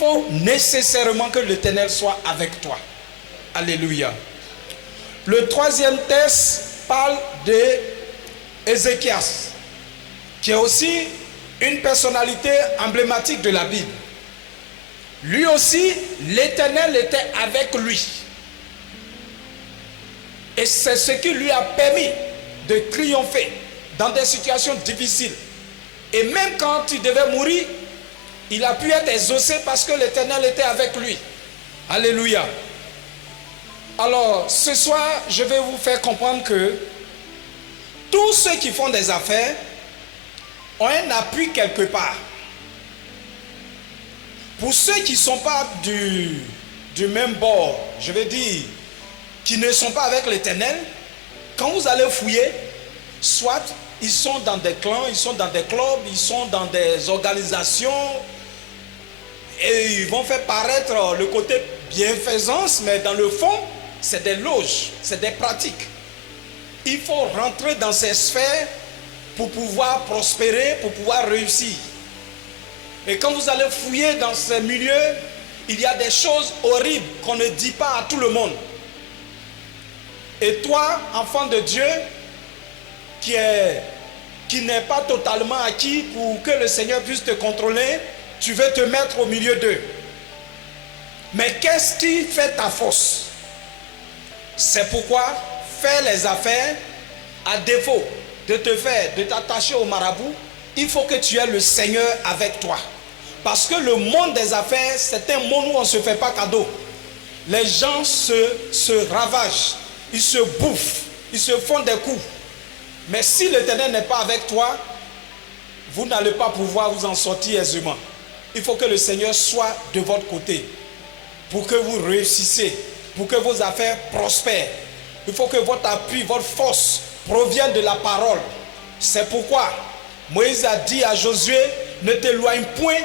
faut nécessairement que l'Éternel soit avec toi. Alléluia. Le troisième texte parle d'Ézéchias, qui est aussi une personnalité emblématique de la Bible. Lui aussi, l'Éternel était avec lui. Et c'est ce qui lui a permis de triompher dans des situations difficiles. Et même quand il devait mourir, il a pu être exaucé parce que l'Éternel était avec lui. Alléluia. Alors, ce soir, je vais vous faire comprendre que tous ceux qui font des affaires ont un appui quelque part. Pour ceux qui ne sont pas du même bord, je veux dire, qui ne sont pas avec l'Éternel, quand vous allez fouiller, soit ils sont dans des clans, ils sont dans des clubs, ils sont dans des organisations, et ils vont faire paraître le côté bienfaisance, mais dans le fond, c'est des loges, c'est des pratiques. Il faut rentrer dans ces sphères pour pouvoir prospérer, pour pouvoir réussir. Et quand vous allez fouiller dans ces milieux, il y a des choses horribles qu'on ne dit pas à tout le monde. Et toi, enfant de Dieu, qui n'est pas totalement acquis pour que le Seigneur puisse te contrôler, tu veux te mettre au milieu d'eux. Mais qu'est-ce qui fait ta force? C'est pourquoi faire les affaires, à défaut de t'attacher au marabout, il faut que tu aies le Seigneur avec toi. Parce que le monde des affaires, c'est un monde où on ne se fait pas cadeau. Les gens se ravagent, ils se bouffent, ils se font des coups. Mais si l'Éternel n'est pas avec toi, vous n'allez pas pouvoir vous en sortir aisément. Il faut que le Seigneur soit de votre côté pour que vous réussissiez, pour que vos affaires prospèrent. Il faut que votre appui, votre force provienne de la parole. C'est pourquoi Moïse a dit à Josué, ne t'éloigne point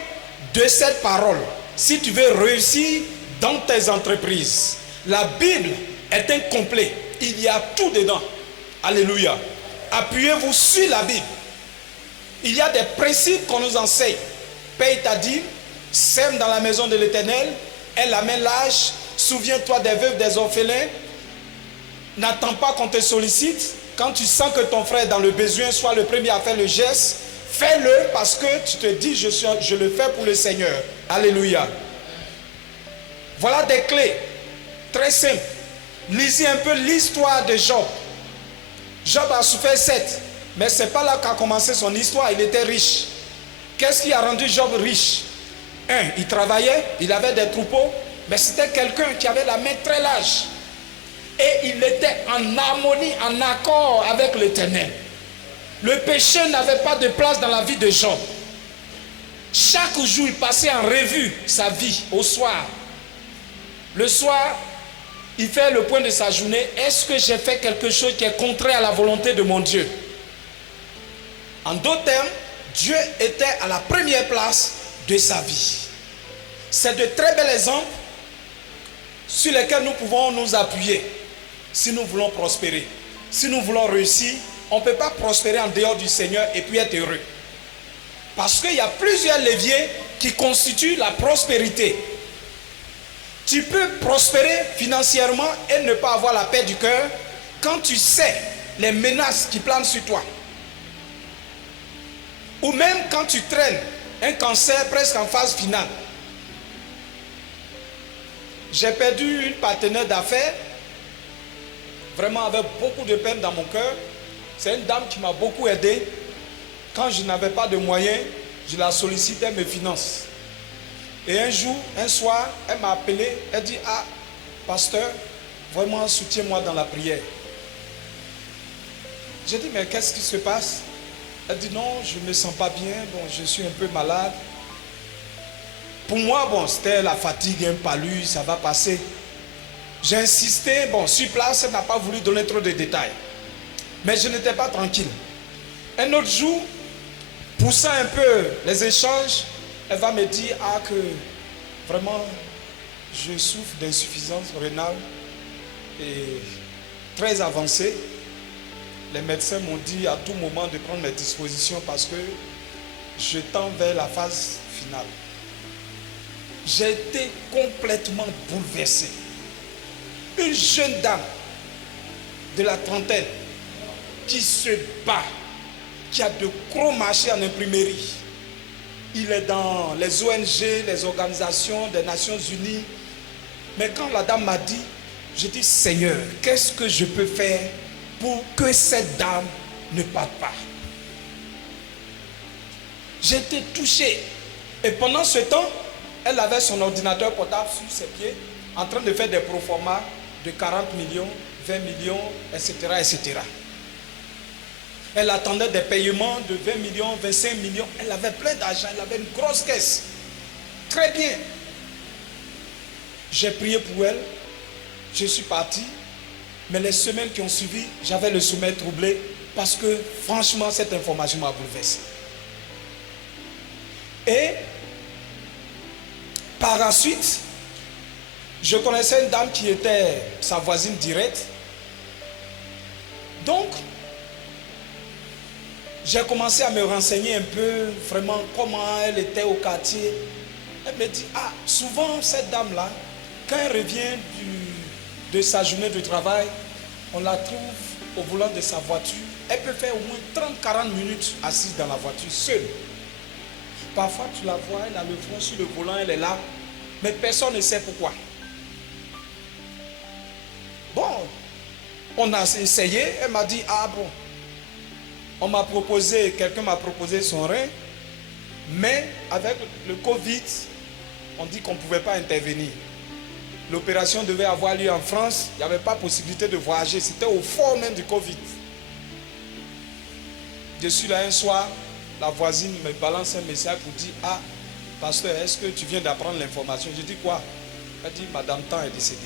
de cette parole si tu veux réussir dans tes entreprises. La Bible est un complet. Il y a tout dedans. Alléluia. Appuyez-vous sur la Bible. Il y a des principes qu'on nous enseigne. Paye ta dîme, sème dans la maison de l'Éternel, aie la main large, souviens-toi des veuves, des orphelins. N'attends pas qu'on te sollicite. Quand tu sens que ton frère est dans le besoin, sois le premier à faire le geste. Fais-le parce que tu te dis, je le fais pour le Seigneur. Alléluia. Voilà des clés très simples. Lisez un peu l'histoire de Job. Job a souffert 7, mais ce n'est pas là qu'a commencé son histoire. Il était riche. Qu'est-ce qui a rendu Job riche? Il travaillait, il avait des troupeaux, mais c'était quelqu'un qui avait la main très large. Et il était en harmonie, en accord avec l'Éternel. Le péché n'avait pas de place dans la vie de Job. Chaque jour, il passait en revue sa vie au soir. Le soir, il fait le point de sa journée. Est-ce que j'ai fait quelque chose qui est contraire à la volonté de mon Dieu? En d'autres termes, Dieu était à la première place de sa vie. C'est de très bels exemples sur lesquels nous pouvons nous appuyer si nous voulons prospérer. Si nous voulons réussir, on ne peut pas prospérer en dehors du Seigneur et puis être heureux. Parce qu'il y a plusieurs leviers qui constituent la prospérité. Tu peux prospérer financièrement et ne pas avoir la paix du cœur quand tu sais les menaces qui planent sur toi. Ou même quand tu traînes un cancer presque en phase finale. J'ai perdu une partenaire d'affaires, vraiment avec beaucoup de peine dans mon cœur. C'est une dame qui m'a beaucoup aidé. Quand je n'avais pas de moyens, je la sollicitais mes finances. Et un jour, un soir, elle m'a appelé, elle dit, ah, pasteur, vraiment soutiens-moi dans la prière. J'ai dit, mais qu'est-ce qui se passe? Elle dit, non, je ne me sens pas bien, bon, je suis un peu malade. Pour moi, bon, c'était la fatigue, un palu, ça va passer. J'ai insisté, bon, sur place, elle n'a pas voulu donner trop de détails. Mais je n'étais pas tranquille. Un autre jour, poussant un peu les échanges, elle va me dire, ah, que vraiment, je souffre d'insuffisance rénale et très avancée. Les médecins m'ont dit à tout moment de prendre mes dispositions parce que je tends vers la phase finale. J'ai été complètement bouleversé. Une jeune dame de la trentaine qui se bat, qui a de gros marchés en imprimerie. Il est dans les ONG, les organisations des Nations Unies. Mais quand la dame m'a dit, j'ai dit, Seigneur, qu'est-ce que je peux faire pour que cette dame ne parte pas? J'ai été touché. Et pendant ce temps, elle avait son ordinateur portable sur ses pieds, en train de faire des proformas de 40 millions, 20 millions, etc., etc. Elle attendait des paiements de 20 millions, 25 millions. Elle avait plein d'argent, elle avait une grosse caisse. Très bien. J'ai prié pour elle. Je suis parti. Mais les semaines qui ont suivi, j'avais le sommeil troublé parce que franchement, cette information m'a bouleversé. Et par la suite, je connaissais une dame qui était sa voisine directe. Donc, j'ai commencé à me renseigner un peu, vraiment, comment elle était au quartier. Elle me dit, ah, souvent cette dame-là, quand elle revient de sa journée de travail, on la trouve au volant de sa voiture. Elle peut faire au moins 30-40 minutes assise dans la voiture, seule. Parfois, tu la vois, elle a le front sur le volant, elle est là, mais personne ne sait pourquoi. Bon, on a essayé, elle m'a dit, ah bon, quelqu'un m'a proposé son rein, mais avec le Covid, on dit qu'on ne pouvait pas intervenir. L'opération devait avoir lieu en France, il n'y avait pas possibilité de voyager, c'était au fort même du Covid. Je suis là un soir, la voisine me balance un message pour dire, ah, pasteur, est-ce que tu viens d'apprendre l'information? Je dis quoi? Elle dit, Madame Tan est décédée.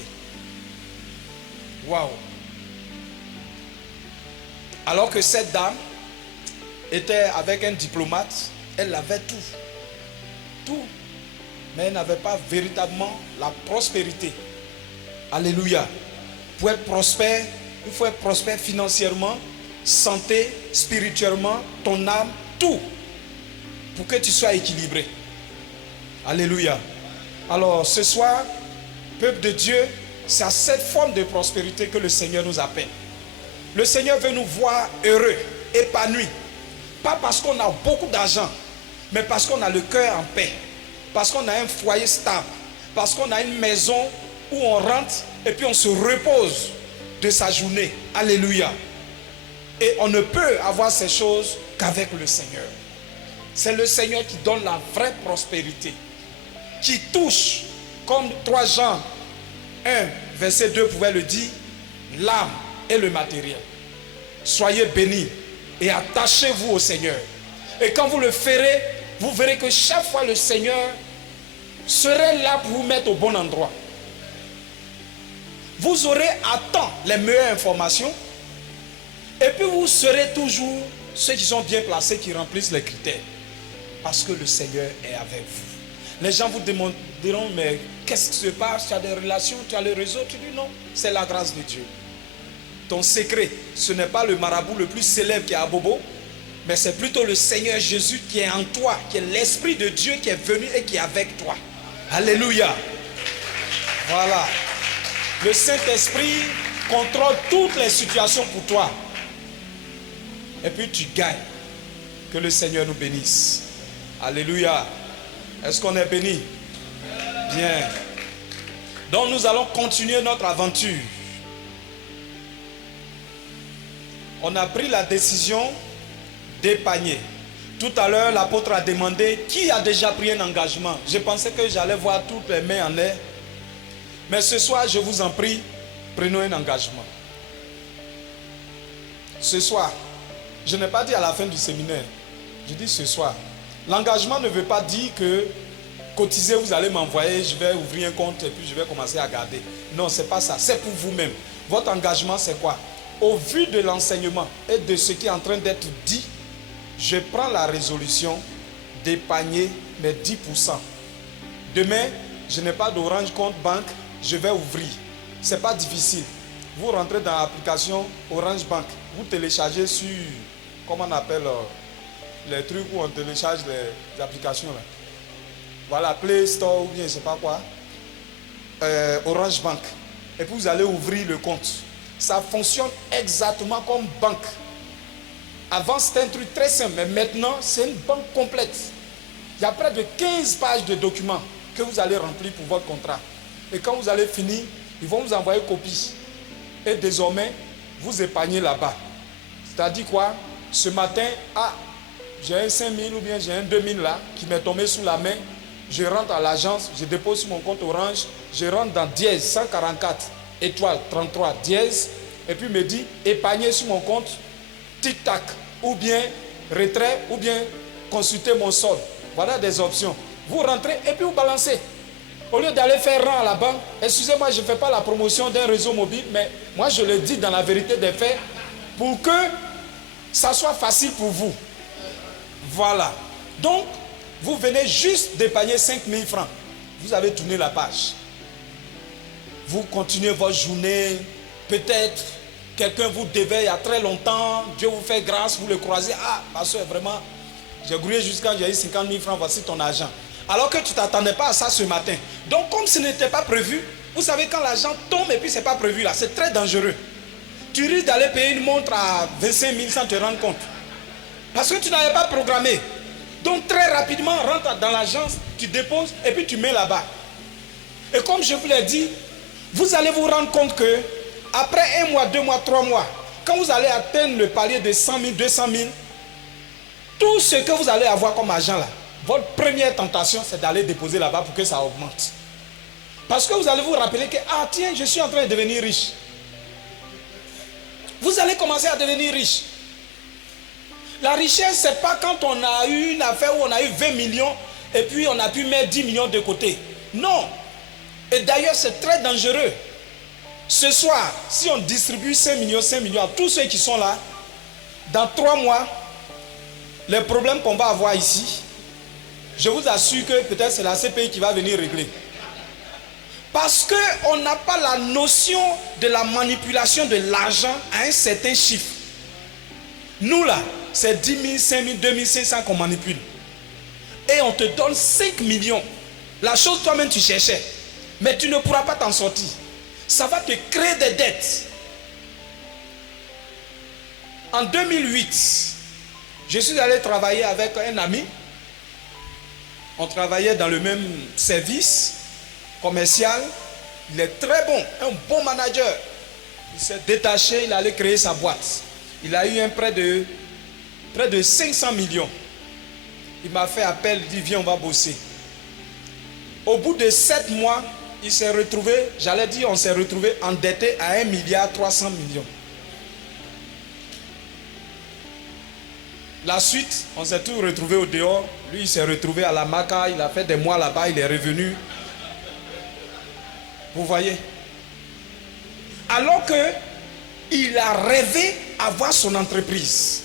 Waouh! Alors que cette dame était avec un diplomate, elle avait tout. Tout. Mais elle n'avait pas véritablement la prospérité. Alléluia. Pour être prospère, il faut être prospère financièrement, santé, spirituellement, ton âme, tout. Pour que tu sois équilibré. Alléluia. Alors ce soir, peuple de Dieu, c'est à cette forme de prospérité que le Seigneur nous appelle. Le Seigneur veut nous voir heureux, épanouis. Pas parce qu'on a beaucoup d'argent, mais parce qu'on a le cœur en paix. Parce qu'on a un foyer stable. Parce qu'on a une maison où on rentre et puis on se repose de sa journée. Alléluia. Et on ne peut avoir ces choses qu'avec le Seigneur. C'est le Seigneur qui donne la vraie prospérité. Qui touche, comme 3 Jean 1, verset 2 pouvait le dire, l'âme et le matériel. Soyez bénis et attachez-vous au Seigneur. Et quand vous le ferez, vous verrez que chaque fois le Seigneur serait là pour vous mettre au bon endroit. Vous aurez à temps les meilleures informations. Et puis vous serez toujours ceux qui sont bien placés, qui remplissent les critères. Parce que le Seigneur est avec vous. Les gens vous demanderont, mais qu'est-ce qui se passe? Tu as des relations, tu as le réseau? Tu dis non, c'est la grâce de Dieu. Ton secret, ce n'est pas le marabout le plus célèbre qui est à Bobo, mais c'est plutôt le Seigneur Jésus qui est en toi, qui est l'Esprit de Dieu qui est venu et qui est avec toi. Alléluia. Voilà. Le Saint-Esprit contrôle toutes les situations pour toi. Et puis tu gagnes. Que le Seigneur nous bénisse. Alléluia. Est-ce qu'on est béni? Bien. Donc nous allons continuer notre aventure. On a pris la décision d'épargner. Tout à l'heure, l'apôtre a demandé qui a déjà pris un engagement. Je pensais que j'allais voir toutes les mains en l'air. Mais ce soir, je vous en prie, prenons un engagement. Ce soir, je n'ai pas dit à la fin du séminaire, je dis ce soir. L'engagement ne veut pas dire que cotiser, vous allez m'envoyer, je vais ouvrir un compte et puis je vais commencer à garder. Non, ce n'est pas ça, c'est pour vous-même. Votre engagement, c'est quoi? Au vu de l'enseignement et de ce qui est en train d'être dit, je prends la résolution d'épargner mes 10%. Demain, je n'ai pas d'Orange compte banque, je vais ouvrir. Ce n'est pas difficile. Vous rentrez dans l'application Orange Bank, vous téléchargez sur, comment on appelle, les trucs où on télécharge les applications là. voilà, Play Store ou bien je ne sais pas quoi, Orange Bank. Et puis vous allez ouvrir le compte. Ça fonctionne exactement comme banque. Avant c'était un truc très simple, mais maintenant c'est une banque complète. Il y a près de 15 pages de documents que vous allez remplir pour votre contrat. Et quand vous allez finir, ils vont vous envoyer copie. Et désormais, vous épargnez là-bas. C'est-à-dire quoi? Ce matin, j'ai un 5 000 ou bien j'ai un 2 000 là qui m'est tombé sous la main. Je rentre à l'agence, je dépose sur mon compte Orange, je rentre dans dièse 144 étoile 33 dièse et puis me dit épargner sur mon compte tic-tac ou bien retrait ou bien consulter mon solde. Voilà des options. Vous rentrez et puis vous balancez. Au lieu d'aller faire rang à la banque, excusez-moi, je ne fais pas la promotion d'un réseau mobile, mais moi je le dis dans la vérité des faits pour que ça soit facile pour vous. Voilà. Donc, vous venez juste d'épargner 5 000 francs. Vous avez tourné la page. Vous continuez votre journée. Peut-être quelqu'un vous devait il y a très longtemps. Dieu vous fait grâce, vous le croisez. Ah, ma soeur, vraiment, j'ai grouillé jusqu'à j'ai eu 50 000 francs, voici ton argent. Alors que tu ne t'attendais pas à ça ce matin. Donc, comme ce n'était pas prévu, vous savez, quand l'argent tombe et puis ce n'est pas prévu là, c'est très dangereux. Tu risques d'aller payer une montre à 25 000 sans te rendre compte. Parce que tu n'avais pas programmé. Donc très rapidement, rentre dans l'agence, tu déposes et puis tu mets là-bas. Et comme je vous l'ai dit, vous allez vous rendre compte que après 1 mois, 2 mois, 3 mois, quand vous allez atteindre le palier de 100 000, 200 000, tout ce que vous allez avoir comme argent là, votre première tentation, c'est d'aller déposer là-bas pour que ça augmente. Parce que vous allez vous rappeler que, ah tiens, je suis en train de devenir riche. Vous allez commencer à devenir riche. La richesse, ce n'est pas quand on a eu une affaire où on a eu 20 millions et puis on a pu mettre 10 millions de côté. Non. Et d'ailleurs, c'est très dangereux. Ce soir, si on distribue 5 millions à tous ceux qui sont là, dans 3 mois, les problèmes qu'on va avoir ici, je vous assure que peut-être c'est la CPI qui va venir régler. Parce qu'on n'a pas la notion de la manipulation de l'argent à un certain chiffre. Nous là, c'est 10 000, 5 000, 2 500 qu'on manipule. Et on te donne 5 millions. La chose toi-même tu cherchais. Mais tu ne pourras pas t'en sortir. Ça va te créer des dettes. En 2008, je suis allé travailler avec un ami. On travaillait dans le même service commercial. Il est très bon, un bon manager. Il s'est détaché, il allait créer sa boîte. Il a eu un prêt de 500 millions. Il m'a fait appel, il dit viens on va bosser. Au bout de 7 mois, il s'est retrouvé, j'allais dire on s'est retrouvé endetté à 1,3 milliard. La suite, on s'est tous retrouvés au dehors. Lui il s'est retrouvé à la Maca, il a fait des mois là-bas, il est revenu. Vous voyez? Alors que il a rêvé avoir son entreprise.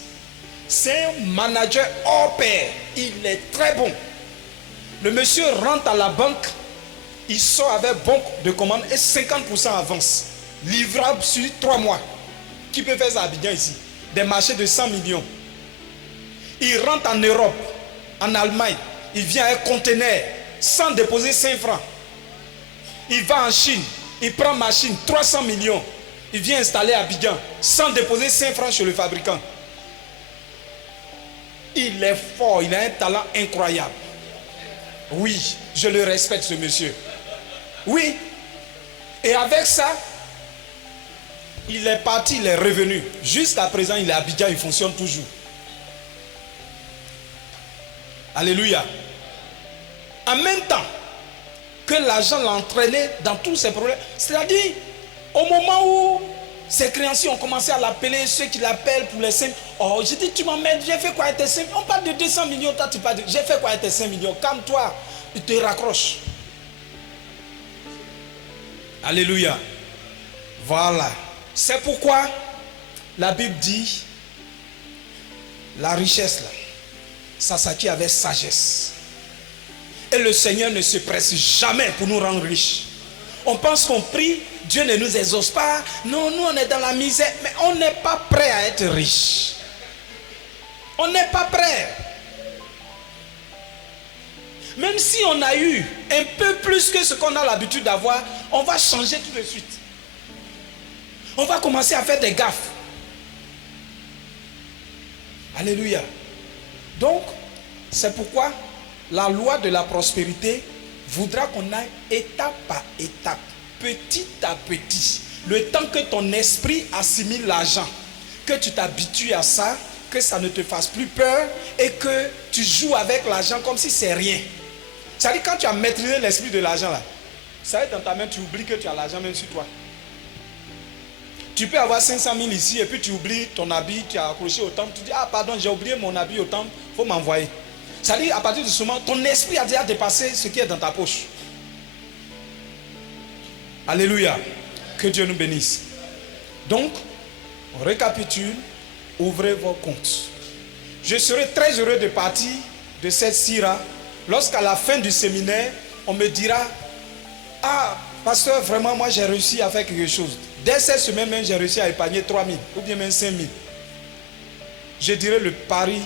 C'est un manager hors pair. Il est très bon. Le monsieur rentre à la banque, il sort avec bon de commande et 50% avance. Livrable sur 3 mois. Qui peut faire ça à Abidjan ici? Des marchés de 100 millions. Il rentre en Europe, en Allemagne. Il vient avec un conteneur sans déposer 5 francs. Il va en Chine, il prend machine, 300 millions. Il vient installer à Abidjan sans déposer 5 francs chez le fabricant. Il est fort, il a un talent incroyable. Oui, je le respecte ce monsieur. Oui. Et avec ça, il est parti, il est revenu. Jusqu'à présent, il est à Abidjan, il fonctionne toujours. Alléluia. En même temps que l'argent l'entraînait dans tous ses problèmes, c'est-à-dire au moment où ses créanciers ont commencé à l'appeler, ceux qui l'appellent pour les 5. Oh, j'ai dit, tu m'emmènes, j'ai fait quoi avec tes 5 millions? On parle de 200 millions, toi tu parles de... J'ai fait quoi avec tes 5 millions? Calme-toi, il te raccroche. Alléluia. Voilà. C'est pourquoi la Bible dit, la richesse là, ça s'acquiert avec sagesse. Et le Seigneur ne se presse jamais pour nous rendre riches. On pense qu'on prie, Dieu ne nous exauce pas. Non, nous on est dans la misère, mais on n'est pas prêt à être riche. On n'est pas prêt. Même si on a eu un peu plus que ce qu'on a l'habitude d'avoir, on va changer tout de suite. On va commencer à faire des gaffes. Alléluia. Donc, c'est pourquoi la loi de la prospérité voudra qu'on aille étape par étape, petit à petit. Le temps que ton esprit assimile l'argent, que tu t'habitues à ça, que ça ne te fasse plus peur et que tu joues avec l'argent comme si c'est rien. C'est-à-dire quand tu as maîtrisé l'esprit de l'argent là, ça va être dans ta main, tu oublies que tu as l'argent même sur toi. Tu peux avoir 500 000 ici et puis tu oublies ton habit, tu as accroché au temple, tu dis ah pardon j'ai oublié mon habit au temple, il faut m'envoyer. C'est-à-dire à partir de ce moment, ton esprit a déjà dépassé ce qui est dans ta poche. Alléluia. Que Dieu nous bénisse. Donc, on récapitule, ouvrez vos comptes. Je serai très heureux de partir de cette sira lorsqu'à la fin du séminaire, on me dira ah pasteur, vraiment moi j'ai réussi à faire quelque chose. Dès cette semaine même, j'ai réussi à épargner 3 000 ou bien même 5 000. Je dirais le pari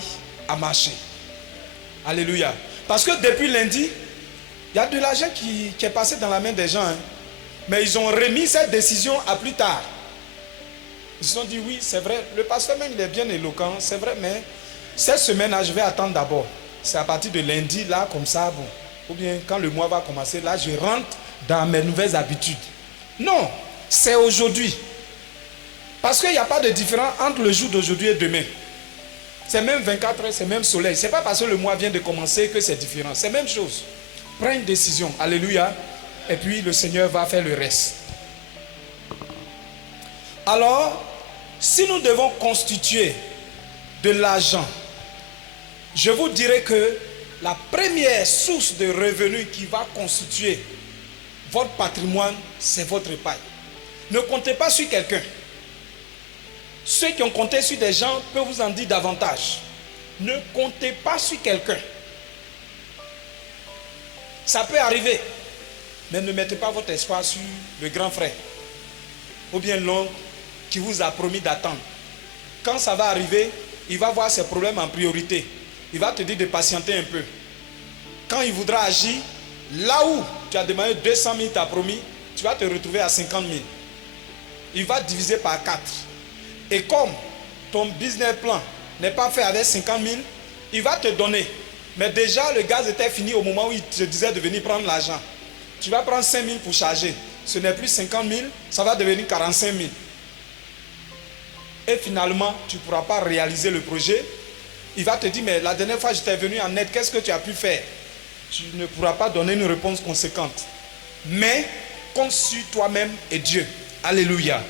a marché. Alléluia. Parce que depuis lundi, il y a de l'argent qui est passé dans la main des gens. Hein. Mais ils ont remis cette décision à plus tard. Ils se sont dit oui, c'est vrai. Le pasteur même, il est bien éloquent. C'est vrai, mais cette semaine-là, je vais attendre d'abord. C'est à partir de lundi, là, comme ça, bon. Ou bien quand le mois va commencer, là, je rentre dans mes nouvelles habitudes. Non. C'est aujourd'hui. Parce qu'il n'y a pas de différence entre le jour d'aujourd'hui et demain. C'est même 24 heures, c'est même soleil. Ce n'est pas parce que le mois vient de commencer que c'est différent. C'est la même chose. Prends une décision. Alléluia. Et puis le Seigneur va faire le reste. Alors, si nous devons constituer de l'argent, je vous dirais que la première source de revenus qui va constituer votre patrimoine, c'est votre épargne. Ne comptez pas sur quelqu'un. Ceux qui ont compté sur des gens peuvent vous en dire davantage. Ne comptez pas sur quelqu'un. Ça peut arriver. Mais ne mettez pas votre espoir sur le grand frère. Ou bien l'oncle qui vous a promis d'attendre. Quand ça va arriver, il va voir ses problèmes en priorité. Il va te dire de patienter un peu. Quand il voudra agir, là où tu as demandé 200 000, tu as promis, tu vas te retrouver à 50 000. Il va diviser par 4. Et comme ton business plan n'est pas fait avec 50 000, il va te donner. Mais déjà, le gaz était fini au moment où il te disait de venir prendre l'argent. Tu vas prendre 5 000 pour charger. Ce n'est plus 50 000, ça va devenir 45 000. Et finalement, tu ne pourras pas réaliser le projet. Il va te dire, mais la dernière fois, j'étais venu en aide, qu'est-ce que tu as pu faire? Tu ne pourras pas donner une réponse conséquente. Mais, compte sur toi-même et Dieu. Alléluia.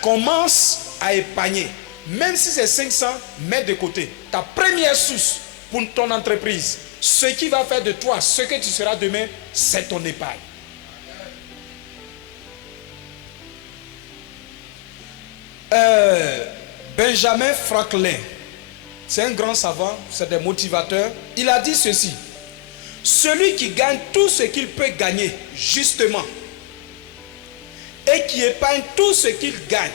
Commence à épargner. Même si c'est 500, mets de côté. Ta première source pour ton entreprise, ce qui va faire de toi ce que tu seras demain, c'est ton épargne. Benjamin Franklin, c'est un grand savant, c'est des motivateurs. Il a dit ceci: celui qui gagne tout ce qu'il peut gagner justement et qui épargne tout ce qu'il gagne,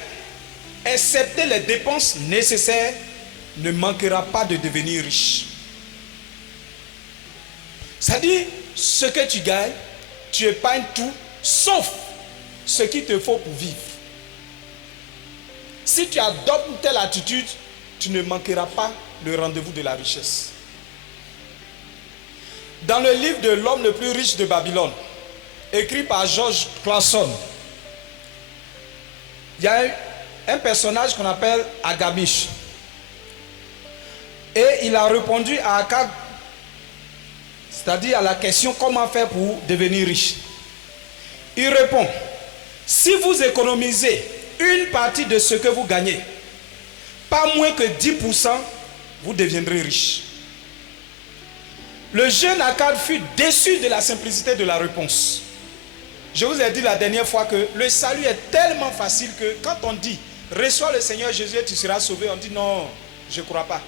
excepté les dépenses nécessaires, ne manquera pas de devenir riche. C'est-à-dire, ce que tu gagnes, tu épargnes tout, sauf ce qu'il te faut pour vivre. Si tu adoptes une telle attitude, tu ne manqueras pas le rendez-vous de la richesse. Dans le livre de l'homme le plus riche de Babylone, écrit par George Clason, il y a un personnage qu'on appelle Agamish. Et il a répondu à Akab, c'est-à-dire à la question comment faire pour devenir riche. Il répond: si vous économisez une partie de ce que vous gagnez, pas moins que 10%, vous deviendrez riche. Le jeune Akab fut déçu de la simplicité de la réponse. Je vous ai dit la dernière fois que le salut est tellement facile que quand on dit reçois le Seigneur Jésus et tu seras sauvé, on dit non, je ne crois pas.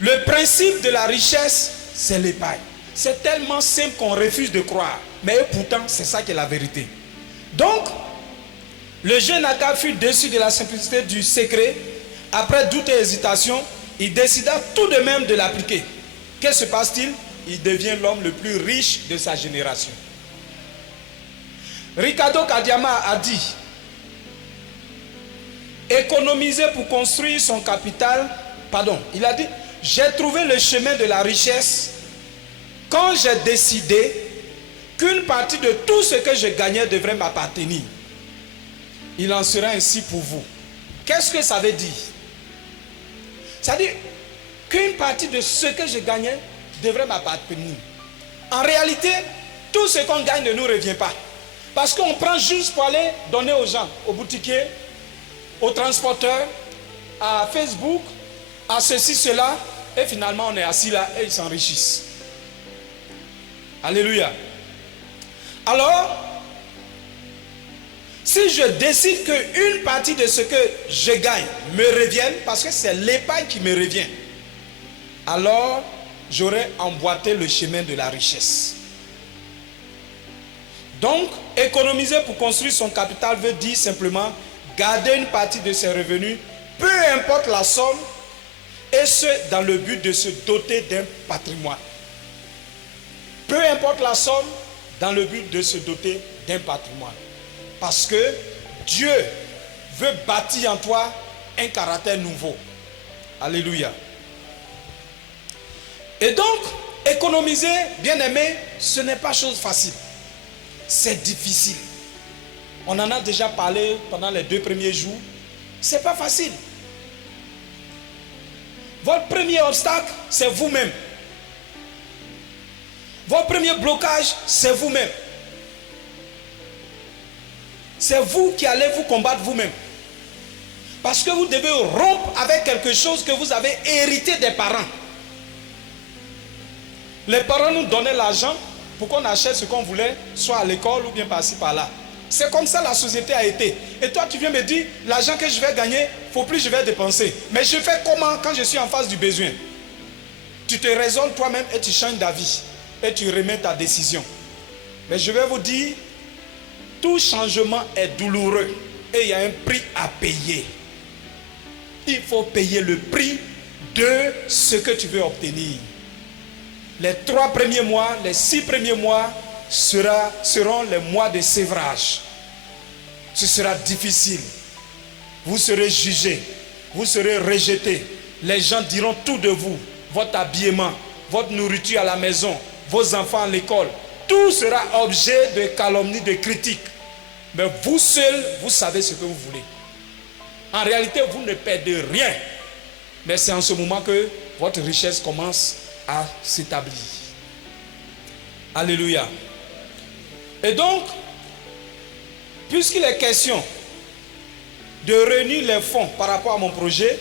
Le principe de la richesse, c'est l'épargne. C'est tellement simple qu'on refuse de croire. Mais pourtant, c'est ça qui est la vérité. Donc, le jeune Akab fut déçu de la simplicité du secret. Après doute et hésitation, il décida tout de même de l'appliquer. Que se passe-t-il? il devient l'homme le plus riche de sa génération. Ricardo Kadiama a dit, économiser pour construire son capital, il a dit, j'ai trouvé le chemin de la richesse quand j'ai décidé qu'une partie de tout ce que je gagnais devrait m'appartenir. Il en sera ainsi pour vous. Qu'est-ce que ça veut dire? Ça veut dire qu'une partie de ce que je gagnais devrait m'appartenir. En réalité, tout ce qu'on gagne ne nous revient pas. Parce qu'on prend juste pour aller donner aux gens, aux boutiquiers, aux transporteurs, à Facebook, à ceci, cela, et finalement on est assis là et ils s'enrichissent. Alléluia. Alors, si je décide qu'une partie de ce que je gagne me revienne, parce que c'est l'épargne qui me revient, alors j'aurai emboîté le chemin de la richesse. Donc, économiser pour construire son capital veut dire simplement garder une partie de ses revenus, peu importe la somme, et ce, dans le but de se doter d'un patrimoine. Peu importe la somme, dans le but de se doter d'un patrimoine. Parce que Dieu veut bâtir en toi un caractère nouveau. Alléluia. Et donc, économiser, bien aimé, ce n'est pas chose facile. C'est difficile. On en a déjà parlé pendant les 2 premiers jours. Ce n'est pas facile. Votre premier obstacle, c'est vous-même. Votre premier blocage, c'est vous-même. C'est vous qui allez vous combattre vous-même. Parce que vous devez rompre avec quelque chose que vous avez hérité des parents. Les parents nous donnaient l'argent pour qu'on achète ce qu'on voulait, soit à l'école ou bien par-ci, par-là. C'est comme ça la société a été. Et toi, tu viens me dire, l'argent que je vais gagner, il ne faut plus que je vais dépenser. Mais je fais comment quand je suis en face du besoin? Tu te raisonnes toi-même et tu changes d'avis. Et tu remets ta décision. Mais je vais vous dire, tout changement est douloureux. Et il y a un prix à payer. Il faut payer le prix de ce que tu veux obtenir. Les 3 premiers mois, les 6 premiers mois seront les mois de sévrage. Ce sera difficile. Vous serez jugé. Vous serez rejeté. Les gens diront tout de vous. Votre habillement, votre nourriture à la maison, vos enfants à l'école. Tout sera objet de calomnie, de critique. Mais vous seul, vous savez ce que vous voulez. En réalité, vous ne perdez rien. Mais c'est en ce moment que votre richesse commence à s'établir. Alléluia. Et donc, puisqu'il est question de réunir les fonds par rapport à mon projet,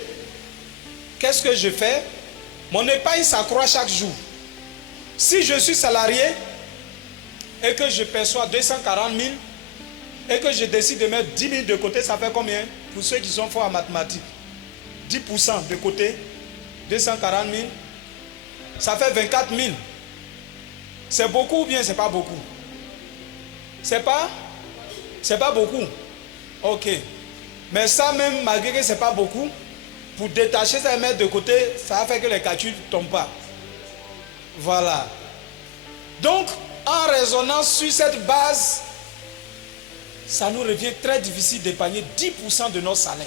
qu'est-ce que je fais? Mon épargne s'accroît chaque jour. Si je suis salarié et que je perçois 240 000 et que je décide de mettre 10 000 de côté, ça fait combien? Pour ceux qui sont forts en mathématiques, 10% de côté, 240 000, ça fait 24 000. C'est beaucoup ou bien c'est pas beaucoup? C'est pas beaucoup. Ok. Mais ça même, malgré que c'est pas beaucoup, pour détacher ça et mettre de côté, ça va faire que les calculs ne tombent pas. Voilà. Donc, en raisonnant sur cette base, ça nous revient très difficile d'épargner 10% de nos salaires.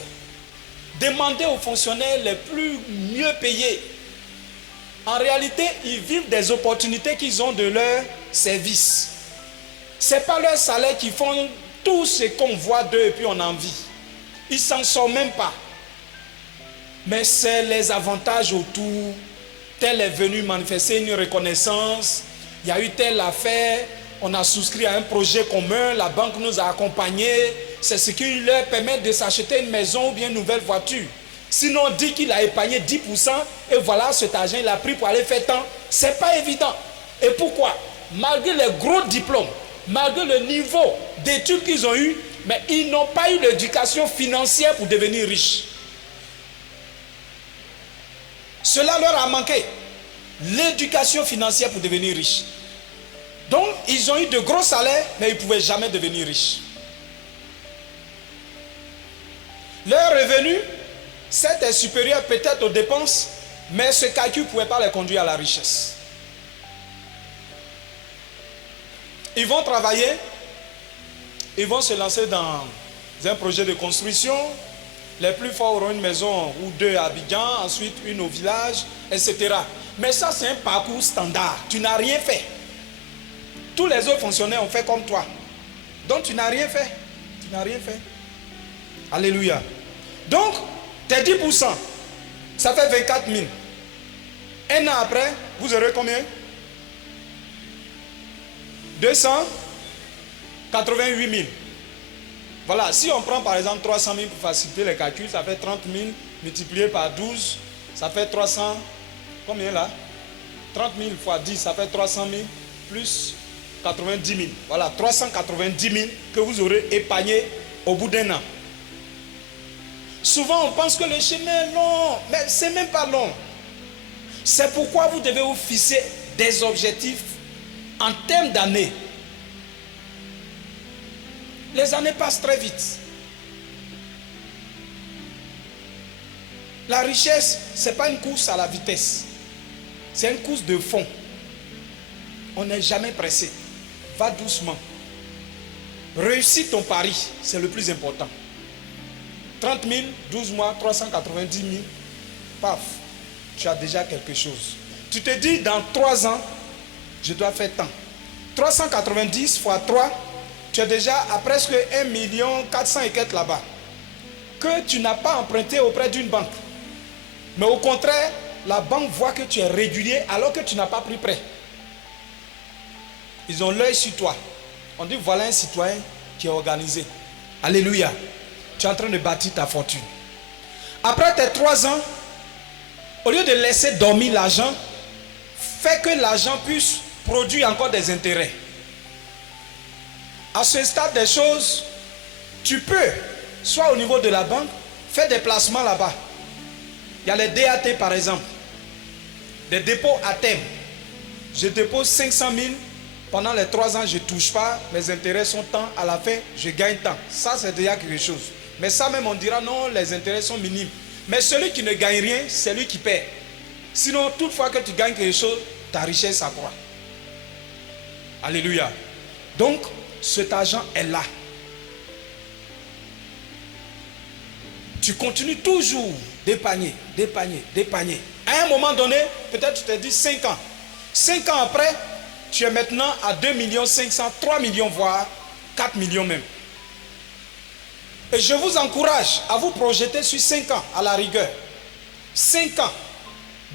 Demandez aux fonctionnaires les plus mieux payés. En réalité, ils vivent des opportunités qu'ils ont de leur service. Ce n'est pas leur salaire qui font tout ce qu'on voit d'eux et puis on en vit. Ils ne s'en sortent même pas. Mais c'est les avantages autour. Tel est venu manifester une reconnaissance. Il y a eu telle affaire. On a souscrit à un projet commun. La banque nous a accompagnés. C'est ce qui leur permet de s'acheter une maison ou bien une nouvelle voiture. Sinon, on dit qu'il a épargné 10% et voilà, cet argent, il a pris pour aller faire tant. Ce n'est pas évident. Et pourquoi? Malgré les gros diplômes, malgré le niveau d'études qu'ils ont eu, mais ils n'ont pas eu l'éducation financière pour devenir riches. Cela leur a manqué. L'éducation financière pour devenir riches. Donc, ils ont eu de gros salaires, mais ils ne pouvaient jamais devenir riches. Leur revenu, certes, est supérieur peut-être aux dépenses, mais ce calcul ne pouvait pas les conduire à la richesse. Ils vont travailler, ils vont se lancer dans un projet de construction. Les plus forts auront une maison ou deux à Abidjan, ensuite une au village, etc. Mais ça, c'est un parcours standard. Tu n'as rien fait. Tous les autres fonctionnaires ont fait comme toi. Donc, tu n'as rien fait. Tu n'as rien fait. Alléluia. Donc, tes 10%, ça fait 24 000. Un an après, vous aurez combien? 288 000. Voilà, si on prend par exemple 300 000 pour faciliter les calculs, ça fait 30 000 multiplié par 12, ça fait 300, combien là? 30 000 fois 10, ça fait 300 000 plus 90 000. Voilà, 390 000 que vous aurez épargné au bout d'un an. Souvent, on pense que le chemin est long, mais ce n'est même pas long. C'est pourquoi vous devez vous fixer des objectifs en termes d'années. Les années passent très vite. La richesse, ce n'est pas une course à la vitesse. C'est une course de fond. On n'est jamais pressé. Va doucement. Réussis ton pari, c'est le plus important. 30 000, 12 mois, 390 000, paf, tu as déjà quelque chose. Tu te dis, dans 3 ans, je dois faire tant. 390 fois 3, tu es déjà à presque 1 400 000 et quelques là-bas. Que tu n'as pas emprunté auprès d'une banque. Mais au contraire, la banque voit que tu es régulier alors que tu n'as pas pris prêt. Ils ont l'œil sur toi. On dit, voilà un citoyen qui est organisé. Alléluia. Tu es en train de bâtir ta fortune. Après tes 3 ans, au lieu de laisser dormir l'argent, fais que l'argent puisse produire encore des intérêts. À ce stade des choses, tu peux, soit au niveau de la banque, faire des placements là-bas. Il y a les DAT par exemple, des dépôts à terme. Je dépose 500 000, pendant les 3 ans je ne touche pas, les intérêts sont tant, à la fin je gagne tant. Ça c'est déjà quelque chose. Mais ça même on dira non, les intérêts sont minimes. Mais celui qui ne gagne rien, c'est lui qui perd. Sinon, toutefois que tu gagnes quelque chose, ta richesse s'accroît. Alléluia. Donc, cet argent est là. Tu continues toujours d'épargner, d'épargner, d'épargner. À un moment donné, peut-être tu te dis 5 ans. 5 ans après, tu es maintenant à 2 500 000, 3 millions, voire 4 millions même. Et je vous encourage à vous projeter sur 5 ans à la rigueur. 5 ans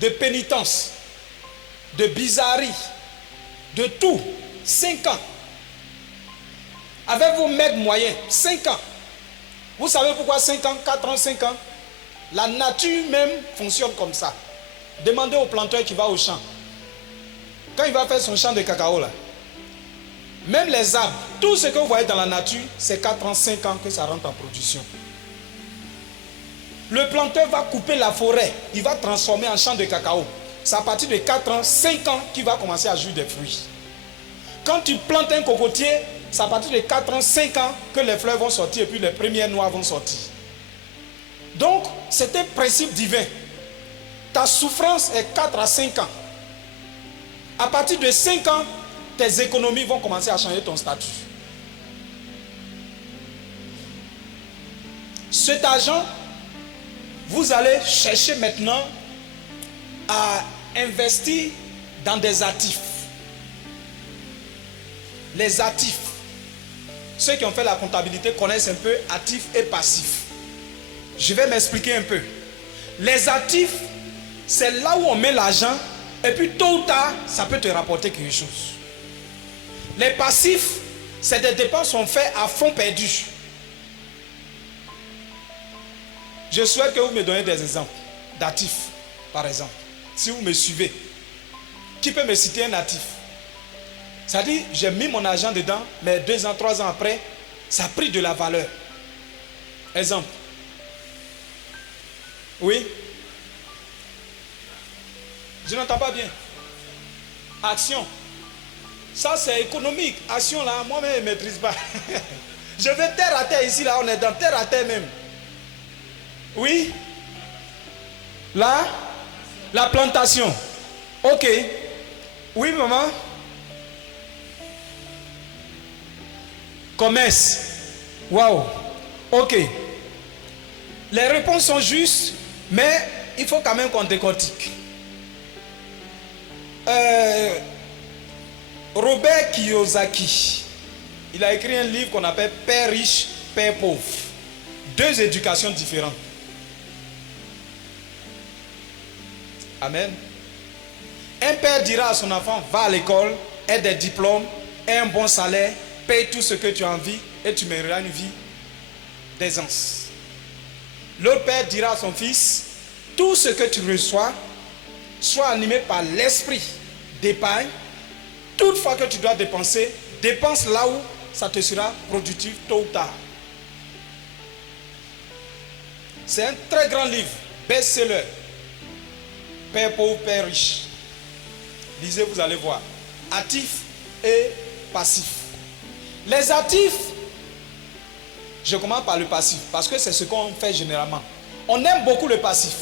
de pénitence, de bizarrerie, de tout. 5 ans. Avec vos maigres moyens, 5 ans. Vous savez pourquoi 5 ans, 4 ans, 5 ans? La nature même fonctionne comme ça. Demandez au planteur qui va au champ. Quand il va faire son champ de cacao là, même les arbres, tout ce que vous voyez dans la nature, c'est 4 ans, 5 ans que ça rentre en production. Le planteur va couper la forêt, il va transformer en champ de cacao. C'est à partir de 4 ans, 5 ans qu'il va commencer à jouir des fruits. Quand tu plantes un cocotier, c'est à partir de 4 ans, 5 ans que les fleurs vont sortir et puis les premières noix vont sortir. Donc, c'est un principe divin. Ta souffrance est 4 à 5 ans. À partir de 5 ans, tes économies vont commencer à changer ton statut. Cet argent, vous allez chercher maintenant à investir dans des actifs. Les actifs. Ceux qui ont fait la comptabilité connaissent un peu actifs et passifs. Je vais m'expliquer un peu. Les actifs, c'est là où on met l'argent et puis tôt ou tard, ça peut te rapporter quelque chose. Les passifs, c'est des dépenses qui sont faites à fond perdu. Je souhaite que vous me donniez des exemples d'actifs, par exemple. Si vous me suivez, qui peut me citer un actif? C'est-à-dire, j'ai mis mon argent dedans, mais 2 ans, 3 ans après, ça a pris de la valeur. Exemple. Oui? Je n'entends pas bien. Action. Ça, c'est économique. Action, là, moi-même, je ne maîtrise pas. Je vais terre à terre ici, là, on est dans terre à terre même. Oui? Là, la plantation. Ok. Oui, maman? Commerce. Waouh. Ok. Les réponses sont justes, mais il faut quand même qu'on décortique. Robert Kiyosaki, il a écrit un livre qu'on appelle Père riche, Père pauvre. Deux éducations différentes. Amen. Un père dira à son enfant, va à l'école, aie des diplômes, aie un bon salaire, paye tout ce que tu as envie et tu mèneras une vie d'aisance. L'autre père dira à son fils, tout ce que tu reçois, sois animé par l'esprit d'épargne. Toutefois que tu dois dépenser, dépense là où ça te sera productif tôt ou tard. C'est un très grand livre, best-seller. Père pauvre, Père riche. Lisez, vous allez voir. Actif et passif. Les actifs, je commence par le passif, parce que c'est ce qu'on fait généralement. On aime beaucoup le passif.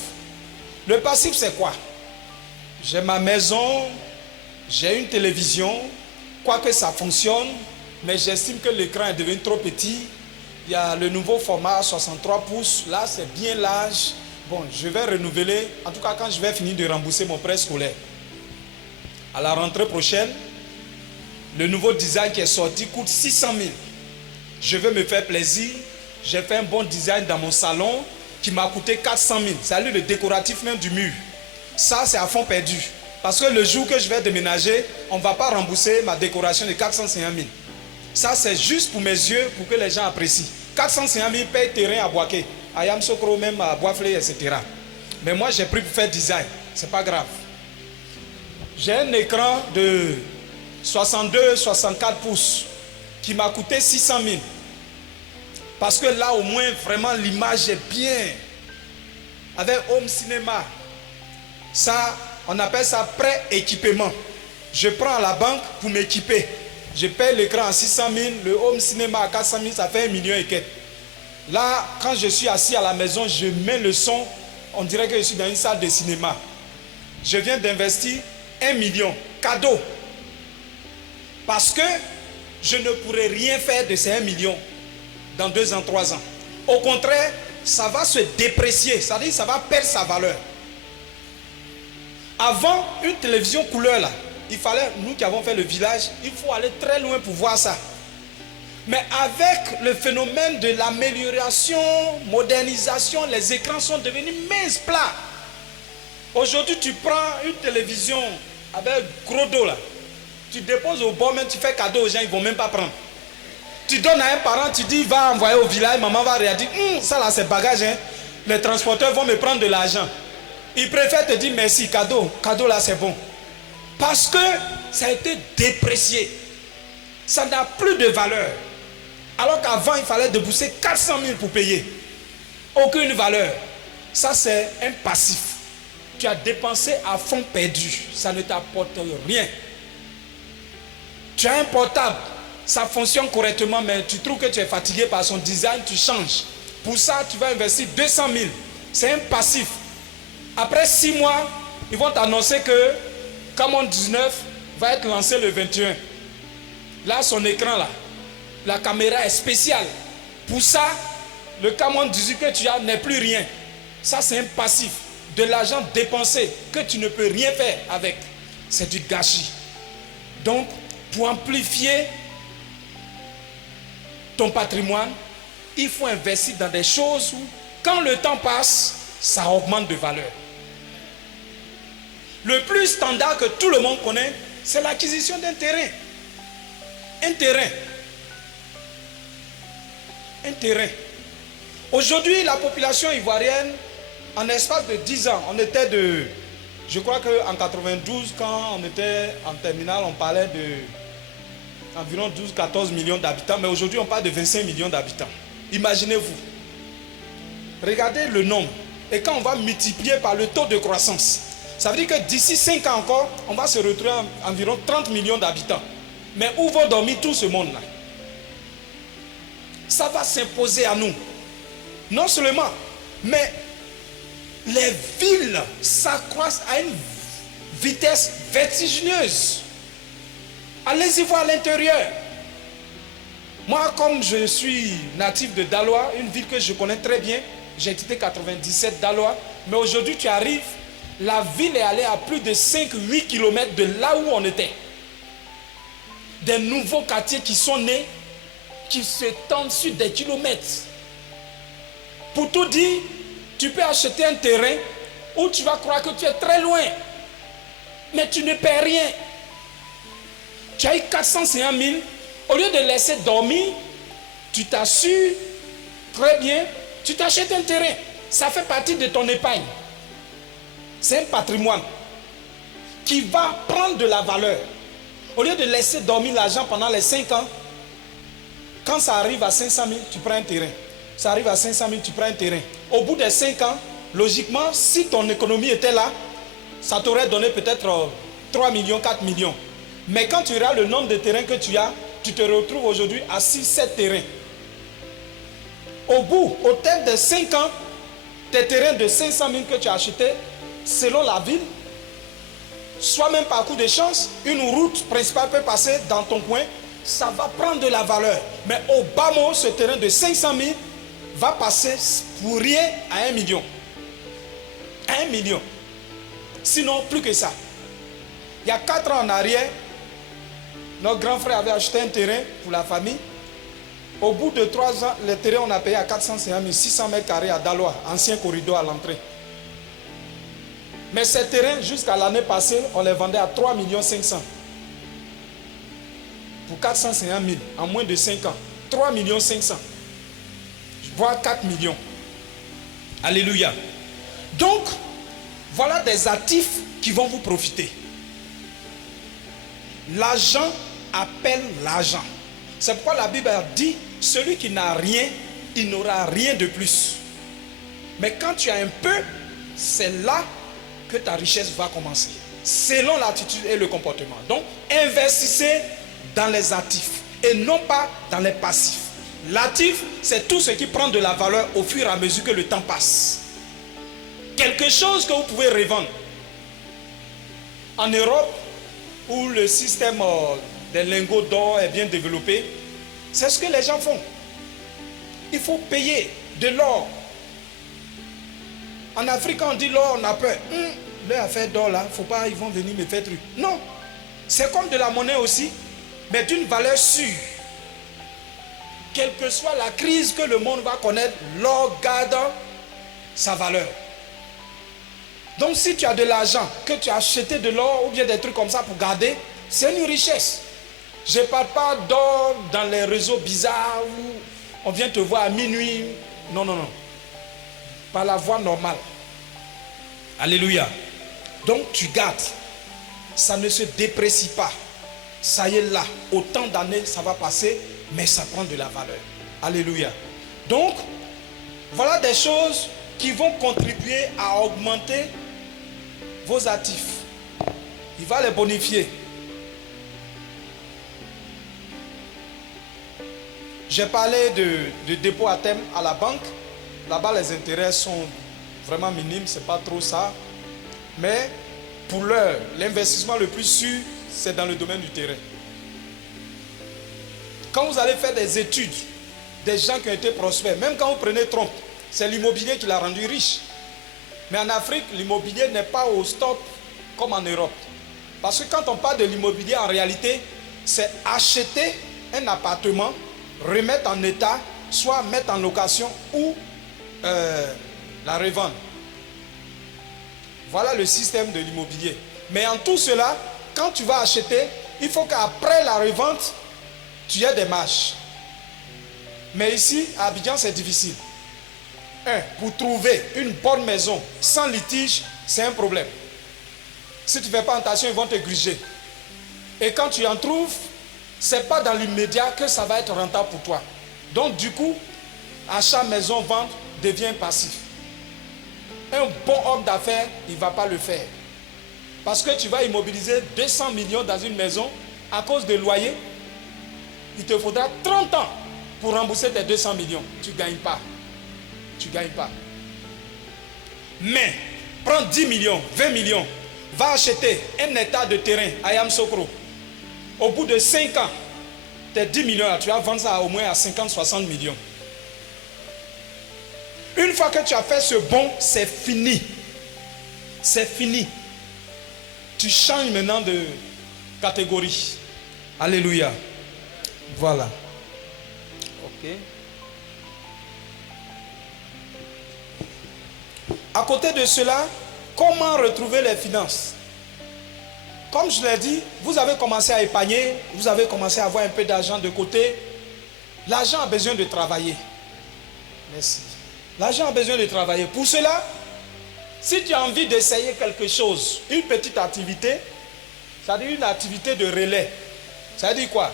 Le passif, c'est quoi? J'ai ma maison, j'ai une télévision, quoique ça fonctionne, mais j'estime que l'écran est devenu trop petit. Il y a le nouveau format 63 pouces, là c'est bien large. Bon, je vais renouveler, en tout cas quand je vais finir de rembourser mon prêt scolaire. À la rentrée prochaine, le nouveau design qui est sorti coûte 600 000. Je veux me faire plaisir. J'ai fait un bon design dans mon salon qui m'a coûté 400 000. C'est le décoratif même du mur. Ça, c'est à fond perdu. Parce que le jour que je vais déménager, on ne va pas rembourser ma décoration de 450 000. Ça, c'est juste pour mes yeux, pour que les gens apprécient. 450 000 paye terrain à Boaké, à Yamsokro, même à Boisflé, etc. Mais moi, j'ai pris pour faire design. C'est pas grave. J'ai un écran de 62-64 pouces qui m'a coûté 600 000. Parce que là, au moins, vraiment, l'image est bien. Avec Home Cinéma. Ça, on appelle ça pré-équipement. Je prends à la banque pour m'équiper. Je paye l'écran à 600 000, le Home Cinéma à 400 000, ça fait 1 million et quelques. Là, quand je suis assis à la maison, je mets le son, on dirait que je suis dans une salle de cinéma. Je viens d'investir 1 million, cadeau. Parce que je ne pourrai rien faire de ces 1 million dans 2 ans, 3 ans. Au contraire, ça va se déprécier, c'est-à-dire ça va perdre sa valeur. Avant, une télévision couleur là, il fallait, nous qui avons fait le village, il faut aller très loin pour voir ça. Mais avec le phénomène de l'amélioration, modernisation, les écrans sont devenus minces, plats. Aujourd'hui, tu prends une télévision avec gros dos là, tu déposes au bord, même tu fais cadeau aux gens, ils ne vont même pas prendre. Tu donnes à un parent, tu dis, va envoyer au village, maman va réagir, ça là c'est bagage, hein. Les transporteurs vont me prendre de l'argent. Ils préfèrent te dire merci, cadeau là c'est bon. Parce que ça a été déprécié. Ça n'a plus de valeur. Alors qu'avant, il fallait débourser 400 000 pour payer. Aucune valeur. Ça, c'est un passif. Tu as dépensé à fond perdu. Ça ne t'apporte rien. Tu as un portable. Ça fonctionne correctement, mais tu trouves que tu es fatigué par son design, tu changes. Pour ça, tu vas investir 200 000. C'est un passif. Après 6 mois, ils vont t'annoncer que Camon 19 va être lancé le 21. Là, son écran, là, la caméra est spéciale. Pour ça, le Camon 18 que tu as n'est plus rien. Ça, c'est un passif. De l'argent dépensé que tu ne peux rien faire avec. C'est du gâchis. Donc, pour amplifier ton patrimoine, il faut investir dans des choses où, quand le temps passe, ça augmente de valeur. Le plus standard que tout le monde connaît, c'est l'acquisition d'un terrain. Un terrain. Un terrain. Aujourd'hui, la population ivoirienne, en espace de 10 ans, on était de... Je crois qu'en 92, quand on était en terminale, on parlait de environ 12-14 millions d'habitants, mais aujourd'hui, on parle de 25 millions d'habitants. Imaginez-vous. Regardez le nombre. Et quand on va multiplier par le taux de croissance, ça veut dire que d'ici 5 ans encore, on va se retrouver à environ 30 millions d'habitants. Mais où va dormir tout ce monde-là? Ça va s'imposer à nous. Non seulement, mais les villes s'accroissent à une vitesse vertigineuse. Allez-y voir à l'intérieur. Moi, comme je suis natif de Daloa, une ville que je connais très bien, j'ai quitté 97 Daloa, mais aujourd'hui tu arrives, la ville est allée à plus de 5-8 km de là où on était. Des nouveaux quartiers qui sont nés, qui s'étendent sur des kilomètres. Pour tout dire, tu peux acheter un terrain où tu vas croire que tu es très loin, mais tu ne paies rien. Tu as eu 450 000, au lieu de laisser dormir, tu t'assures très bien, tu t'achètes un terrain. Ça fait partie de ton épargne. C'est un patrimoine qui va prendre de la valeur. Au lieu de laisser dormir l'argent pendant les 5 ans, quand ça arrive à 500 000, tu prends un terrain. Ça arrive à 500 000, tu prends un terrain. Au bout des 5 ans, logiquement, si ton économie était là, ça t'aurait donné peut-être 3 millions, 4 millions. Mais quand tu regardes le nombre de terrains que tu as, tu te retrouves aujourd'hui à 6-7 terrains. Au terme de 5 ans, tes terrains de 500 000 que tu as achetés, selon la ville, soit même par coup de chance, une route principale peut passer dans ton coin, ça va prendre de la valeur. Mais au bas mot, ce terrain de 500 000 va passer pour rien à 1 million. 1 million. Sinon, plus que ça. Il y a 4 ans en arrière, notre grand frère avait acheté un terrain pour la famille. Au bout de 3 ans, le terrain, on a payé à 450 000, 600 mètres carrés à Daloa, ancien corridor à l'entrée. Mais ces terrains, jusqu'à l'année passée, on les vendait à 3 500 000. Pour 450 000, en moins de 5 ans. 3 500 000. Voire 4 millions. Alléluia. Donc, voilà des actifs qui vont vous profiter. L'argent appelle l'argent. C'est pourquoi la Bible a dit, celui qui n'a rien, il n'aura rien de plus. Mais quand tu as un peu, c'est là que ta richesse va commencer. Selon l'attitude et le comportement. Donc, investissez dans les actifs et non pas dans les passifs. L'actif, c'est tout ce qui prend de la valeur au fur et à mesure que le temps passe. Quelque chose que vous pouvez revendre. En Europe, où le système des lingots d'or est bien développé, c'est ce que les gens font. Il faut payer de l'or. En Afrique, on dit l'or, on a peur. Leur affaire d'or là, faut pas, ils vont venir me faire truc. Non, c'est comme de la monnaie aussi, mais d'une valeur sûre. Quelle que soit la crise que le monde va connaître, l'or garde sa valeur. Donc si tu as de l'argent, que tu as acheté de l'or ou bien des trucs comme ça pour garder, c'est une richesse. Je ne parle pas d'or dans les réseaux bizarres où on vient te voir à minuit. Non, non, non. Par la voie normale. Alléluia. Donc tu gardes. Ça ne se déprécie pas. Ça y est là. Autant d'années, ça va passer, mais ça prend de la valeur. Alléluia. Donc, voilà des choses qui vont contribuer à augmenter vos actifs. Il va les bonifier. J'ai parlé de dépôt à terme à la banque. Là-bas, les intérêts sont vraiment minimes, c'est pas trop ça. Mais pour l'heure, l'investissement le plus sûr, c'est dans le domaine du terrain. Quand vous allez faire des études, des gens qui ont été prospères, même quand vous prenez Trump, c'est l'immobilier qui l'a rendu riche. Mais en Afrique, l'immobilier n'est pas au stop comme en Europe. Parce que quand on parle de l'immobilier, en réalité, c'est acheter un appartement, remettre en état, soit mettre en location ou la revendre. Voilà le système de l'immobilier. Mais en tout cela, quand tu vas acheter, il faut qu'après la revente, tu aies des marges. Mais ici, à Abidjan, c'est difficile. Pour trouver une bonne maison sans litige, c'est un problème. Si tu ne fais pas attention, ils vont te gruger. Et quand tu en trouves, ce n'est pas dans l'immédiat que ça va être rentable pour toi. Donc du coup, achat, maison, vente devient passif. Un bon homme d'affaires, il ne va pas le faire. Parce que tu vas immobiliser 200 millions dans une maison à cause de loyer. Il te faudra 30 ans pour rembourser tes 200 millions. Tu ne gagnes pas. Tu ne gagnes pas. Mais, prends 10 millions, 20 millions, va acheter un hectare de terrain à Yamoussoukro. Au bout de 5 ans, tes 10 millions là, tu vas vendre ça au moins à 50, 60 millions. Une fois que tu as fait ce bon, c'est fini. C'est fini. Tu changes maintenant de catégorie. Alléluia. Voilà. Ok. À côté de cela, comment retrouver les finances? Comme je l'ai dit, vous avez commencé à épargner, vous avez commencé à avoir un peu d'argent de côté. L'argent a besoin de travailler. Merci. L'argent a besoin de travailler. Pour cela, si tu as envie d'essayer quelque chose, une petite activité, c'est-à-dire une activité de relais, ça veut dire quoi?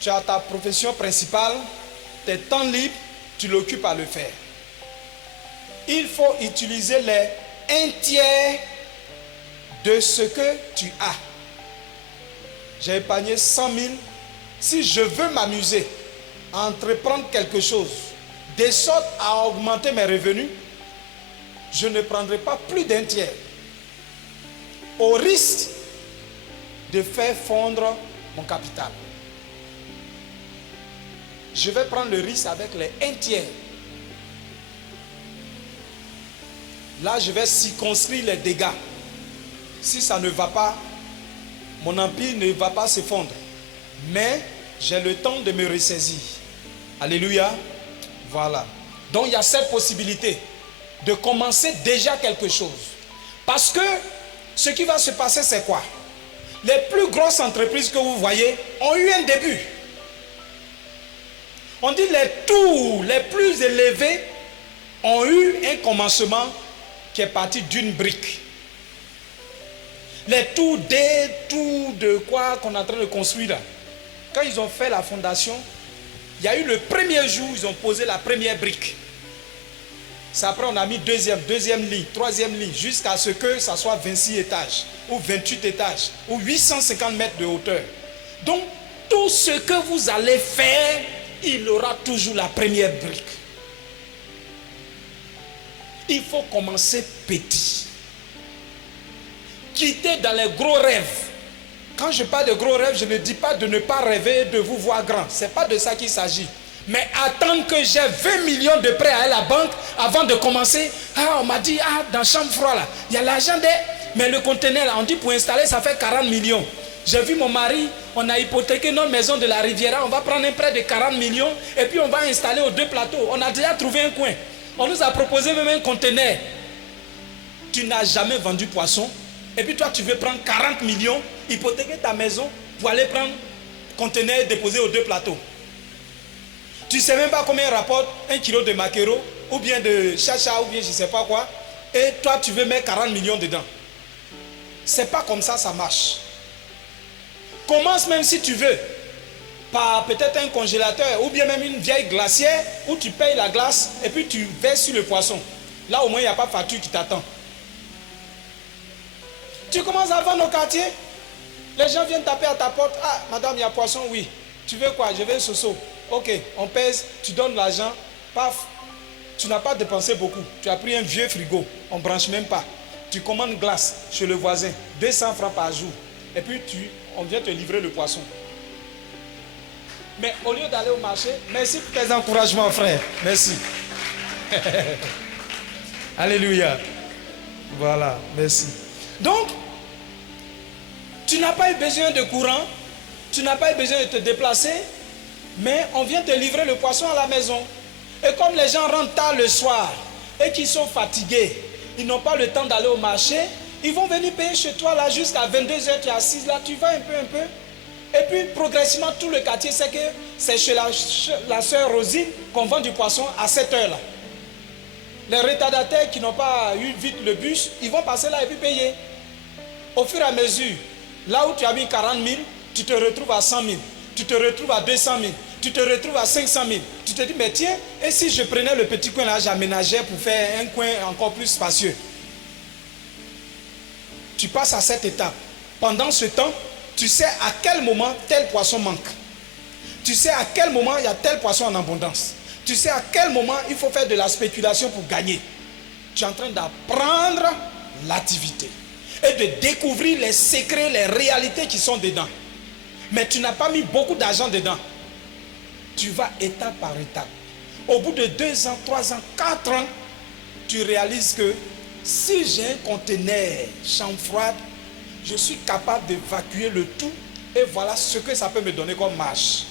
Tu as ta profession principale, tes temps libres, tu l'occupes à le faire. Il faut utiliser les 1/3 de ce que tu as. J'ai épargné 100 000. Si je veux m'amuser, à entreprendre quelque chose, de sorte à augmenter mes revenus, je ne prendrai pas plus d'1/3. Au risque de faire fondre mon capital. Je vais prendre le risque avec les 1/3. Là, je vais circonscrire les dégâts. Si ça ne va pas, mon empire ne va pas s'effondrer. Mais j'ai le temps de me ressaisir. Alléluia. Voilà. Donc, il y a cette possibilité de commencer déjà quelque chose. Parce que ce qui va se passer, c'est quoi? Les plus grosses entreprises que vous voyez ont eu un début. On dit les tours les plus élevés ont eu un commencement qui est parti d'une brique. Les tours des tours de quoi qu'on est en train de construire là. Quand ils ont fait la fondation, il y a eu le premier jour, ils ont posé la première brique. C'est après on a mis deuxième ligne, troisième ligne, jusqu'à ce que ça soit 26 étages, ou 28 étages, ou 850 mètres de hauteur. Donc, tout ce que vous allez faire, il aura toujours la première brique. Il faut commencer petit. Quitter dans les gros rêves. Quand je parle de gros rêves, je ne dis pas de ne pas rêver de vous voir grand. Ce n'est pas de ça qu'il s'agit. Mais attendre que j'ai 20 millions de prêts à la banque avant de commencer. Ah, on m'a dit, dans chambre froide là, il y a l'argent des... Mais le conteneur là, on dit pour installer, ça fait 40 millions. J'ai vu mon mari, on a hypothéqué notre maison de la Riviera, on va prendre un prêt de 40 millions et puis on va installer aux 2 plateaux. On a déjà trouvé un coin. On nous a proposé même un conteneur. Tu n'as jamais vendu poisson et puis toi tu veux prendre 40 millions, hypothéquer ta maison pour aller prendre un conteneur et déposer aux 2 plateaux. Tu ne sais même pas combien rapporte 1 kilo de maquereau ou bien de chacha ou bien je ne sais pas quoi. Et toi tu veux mettre 40 millions dedans. C'est pas comme ça marche. Commence même si tu veux par peut-être un congélateur ou bien même une vieille glacière où tu payes la glace et puis tu verses sur le poisson. Là au moins il n'y a pas de facture qui t'attend. Tu commences à vendre au quartier. Les gens viennent taper à ta porte. Ah madame, il y a poisson, oui. Tu veux quoi? Je veux un soso. Ok, on pèse, tu donnes l'argent, paf. Tu n'as pas dépensé beaucoup. Tu as pris un vieux frigo, on ne branche même pas. Tu commandes glace chez le voisin, 200 francs par jour. Et puis on vient te livrer le poisson. Mais au lieu d'aller au marché, merci pour tes encouragements, frère. Merci. Alléluia. Voilà, merci. Donc, tu n'as pas eu besoin de courant, tu n'as pas eu besoin de te déplacer, mais on vient te livrer le poisson à la maison. Et comme les gens rentrent tard le soir et qu'ils sont fatigués, ils n'ont pas le temps d'aller au marché, ils vont venir payer chez toi là jusqu'à 22h, tu es assise là, tu vas un peu. Et puis progressivement tout le quartier sait que c'est chez la sœur Rosine qu'on vend du poisson à cette heure là. Les retardataires qui n'ont pas eu vite le bus, ils vont passer là et puis payer. Au fur et à mesure, là où tu as mis 40 000, tu te retrouves à 100 000, tu te retrouves à 200 000, tu te retrouves à 500 000. Tu te dis, mais tiens, et si je prenais le petit coin là, j'aménageais pour faire un coin encore plus spacieux. Tu passes à cette étape. Pendant ce temps, tu sais à quel moment tel poisson manque. Tu sais à quel moment il y a tel poisson en abondance. Tu sais à quel moment il faut faire de la spéculation pour gagner. Tu es en train d'apprendre l'activité et de découvrir les secrets, les réalités qui sont dedans. Mais tu n'as pas mis beaucoup d'argent dedans. tu vas étape par étape. Au bout de 2 ans, 3 ans, 4 ans, tu réalises que si j'ai un conteneur chambre froide, je suis capable d'évacuer le tout et voilà ce que ça peut me donner comme marge.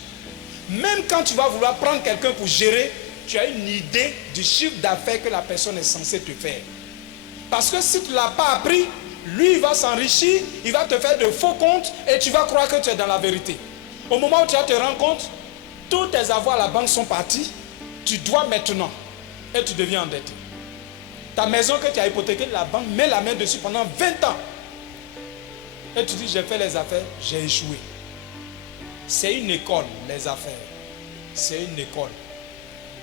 Même quand tu vas vouloir prendre quelqu'un pour gérer, tu as une idée du chiffre d'affaires que la personne est censée te faire. Parce que si tu ne l'as pas appris, lui il va s'enrichir, il va te faire de faux comptes et tu vas croire que tu es dans la vérité. Au moment où tu vas te rendre compte, tous tes avoirs à la banque sont partis, tu dois maintenant et tu deviens endetté. Ta maison que tu as hypothéquée, la banque met la main dessus pendant 20 ans. Et tu dis, j'ai fait les affaires, j'ai échoué. C'est une école, les affaires. C'est une école.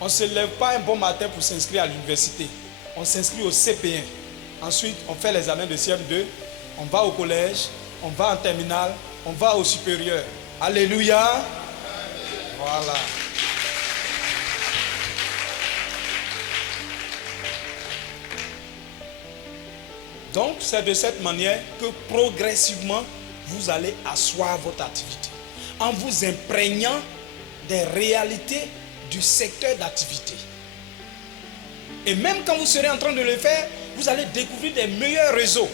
On ne se lève pas un bon matin pour s'inscrire à l'université. On s'inscrit au CP1. Ensuite, on fait l'examen de CM2. On va au collège. On va en terminale. On va au supérieur. Alléluia. Voilà. Donc, c'est de cette manière que progressivement, vous allez asseoir votre activité. En vous imprégnant des réalités du secteur d'activité. Et même quand vous serez en train de le faire, vous allez découvrir des meilleurs réseaux.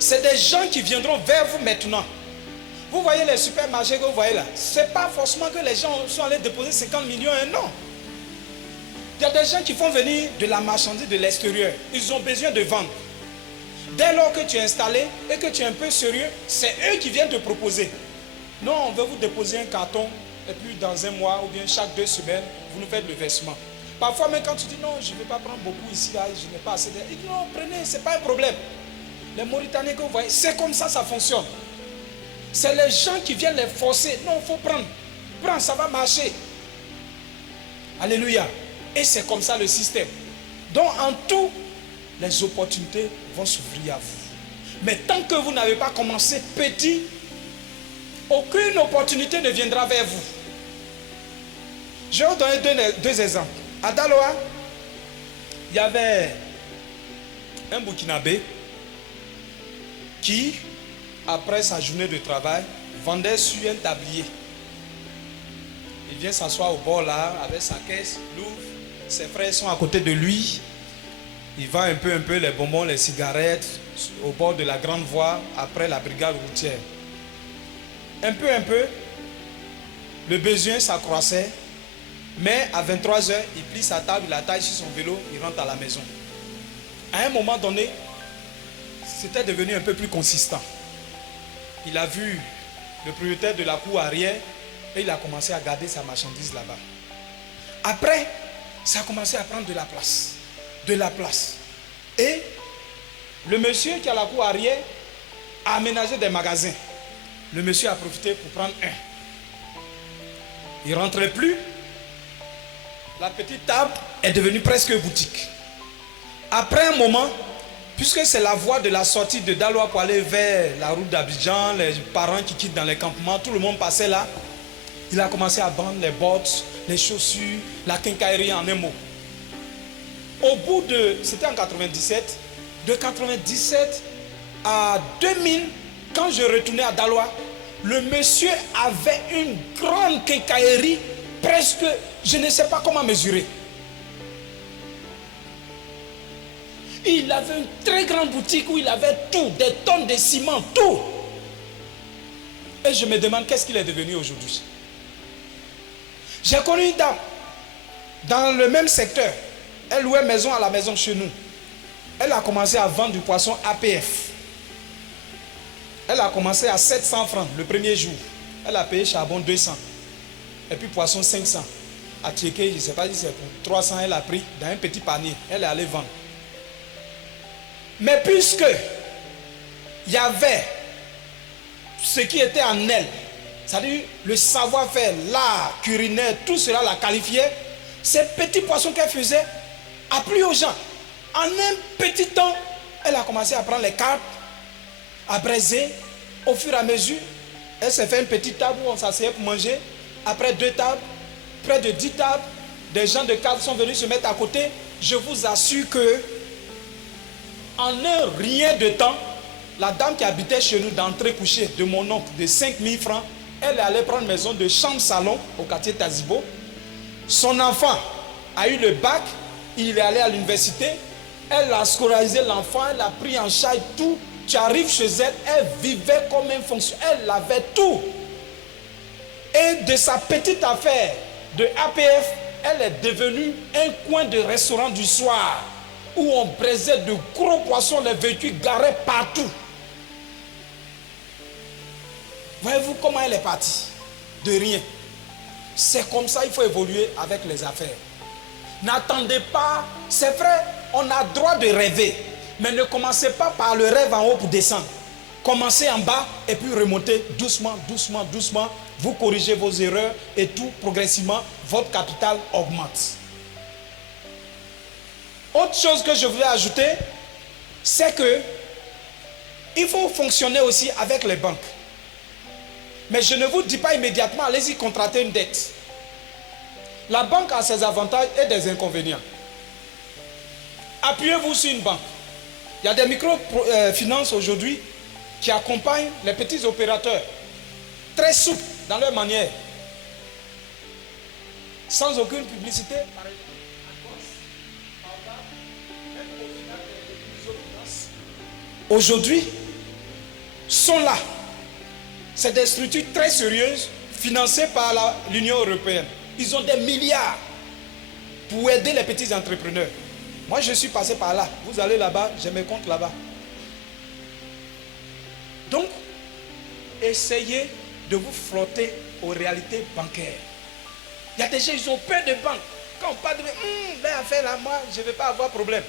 C'est des gens qui viendront vers vous maintenant. Vous voyez les supermarchés que vous voyez là. Ce n'est pas forcément que les gens sont allés déposer 50 millions un an. Il y a des gens qui font venir de la marchandise de l'extérieur. Ils ont besoin de vendre. Dès lors que tu es installé et que tu es un peu sérieux, c'est eux qui viennent te proposer. Non, on veut vous déposer un carton et puis dans un mois ou bien chaque 2 semaines, vous nous faites le versement. Parfois même quand tu dis non, je ne vais pas prendre beaucoup ici, là, je n'ai pas assez d'aide. Ils disent non, prenez, ce n'est pas un problème. Les Mauritaniens que vous voyez, c'est comme ça fonctionne. C'est les gens qui viennent les forcer. Non, il faut prendre. Prends, ça va marcher. Alléluia. Et c'est comme ça le système. Donc en tout, les opportunités vont s'ouvrir à vous. Mais tant que vous n'avez pas commencé petit, aucune opportunité ne viendra vers vous. Je vais vous donner deux exemples. À Daloa, il y avait un Burkinabé qui, après sa journée de travail, vendait sur un tablier. Il vient s'asseoir au bord là, avec sa caisse, l'ouvre. Ses frères sont à côté de lui. Il vend un peu les bonbons, les cigarettes au bord de la grande voie après la brigade routière. Un peu, le besoin s'accroissait. Mais à 23h, il plie sa table, il attache sur son vélo, il rentre à la maison. À un moment donné, c'était devenu un peu plus consistant. Il a vu le propriétaire de la cour arrière et il a commencé à garder sa marchandise là-bas. Après, ça a commencé à prendre de la place. Et le monsieur qui a la cour arrière a aménagé des magasins. Le monsieur a profité pour prendre un. Il ne rentrait plus. La petite table est devenue presque boutique. Après un moment, puisque c'est la voie de la sortie de Daloa pour aller vers la route d'Abidjan, les parents qui quittent dans les campements, tout le monde passait là. Il a commencé à vendre les bottes, les chaussures, la quincaillerie en un mot. Au bout de, c'était en 97, de 97 à 2000, quand je retournais à Daloa, le monsieur avait une grande quincaillerie, presque, je ne sais pas comment mesurer. Il avait une très grande boutique où il avait tout, des tonnes de ciment, tout. Et je me demande qu'est-ce qu'il est devenu aujourd'hui. J'ai connu une dame dans le même secteur. Elle louait maison à la maison chez nous. Elle a commencé à vendre du poisson APF. Elle a commencé à 700 francs le premier jour. Elle a payé charbon 200. Et puis poisson 500. À Tchéké, je ne sais pas si c'est pour 300, elle a pris dans un petit panier. Elle est allée vendre. Mais puisque il y avait ce qui était en elle, c'est-à-dire le savoir-faire, l'art culinaire, tout cela la qualifiait, ces petits poissons qu'elle faisait a plu aux gens. En un petit temps, elle a commencé à prendre les carpes, à braiser. Au fur et à mesure, elle s'est fait une petite table où on s'asseyait pour manger. Après 2 tables, près de 10 tables, des gens de cadre sont venus se mettre à côté. Je vous assure que en un rien de temps, la dame qui habitait chez nous d'entrée couchée de mon oncle de 5 000 francs Elle est allée prendre maison de chambre-salon au quartier Tazibo. Son enfant a eu le bac, il est allé à l'université. Elle a scolarisé l'enfant, elle a pris en charge tout. Tu arrives chez elle, elle vivait comme un fonctionnaire, elle avait tout. Et de sa petite affaire de APF, elle est devenue un coin de restaurant du soir où on braisait de gros poissons, les véhicules garés partout. Voyez-vous comment elle est partie? De rien. C'est comme ça qu'il faut évoluer avec les affaires. N'attendez pas, c'est vrai, on a droit de rêver, mais ne commencez pas par le rêve en haut pour descendre. Commencez en bas et puis remontez doucement, doucement, doucement. Vous corrigez vos erreurs et tout progressivement, votre capital augmente. Autre chose que je voulais ajouter, c'est que il faut fonctionner aussi avec les banques. Mais je ne vous dis pas immédiatement, allez-y contracter une dette. La banque a ses avantages et des inconvénients. Appuyez-vous sur une banque. Il y a des microfinances aujourd'hui qui accompagnent les petits opérateurs, très souples dans leur manière, sans aucune publicité. Aujourd'hui, sont là. C'est des structures très sérieuses, financées par l'Union européenne. Ils ont des milliards pour aider les petits entrepreneurs. Moi, je suis passé par là. Vous allez là-bas, j'ai mes comptes là-bas. Donc, essayez de vous frotter aux réalités bancaires. Il y a des gens, ils ont peur de banque. Quand on parle de l'affaire là, moi, je ne vais pas avoir problème.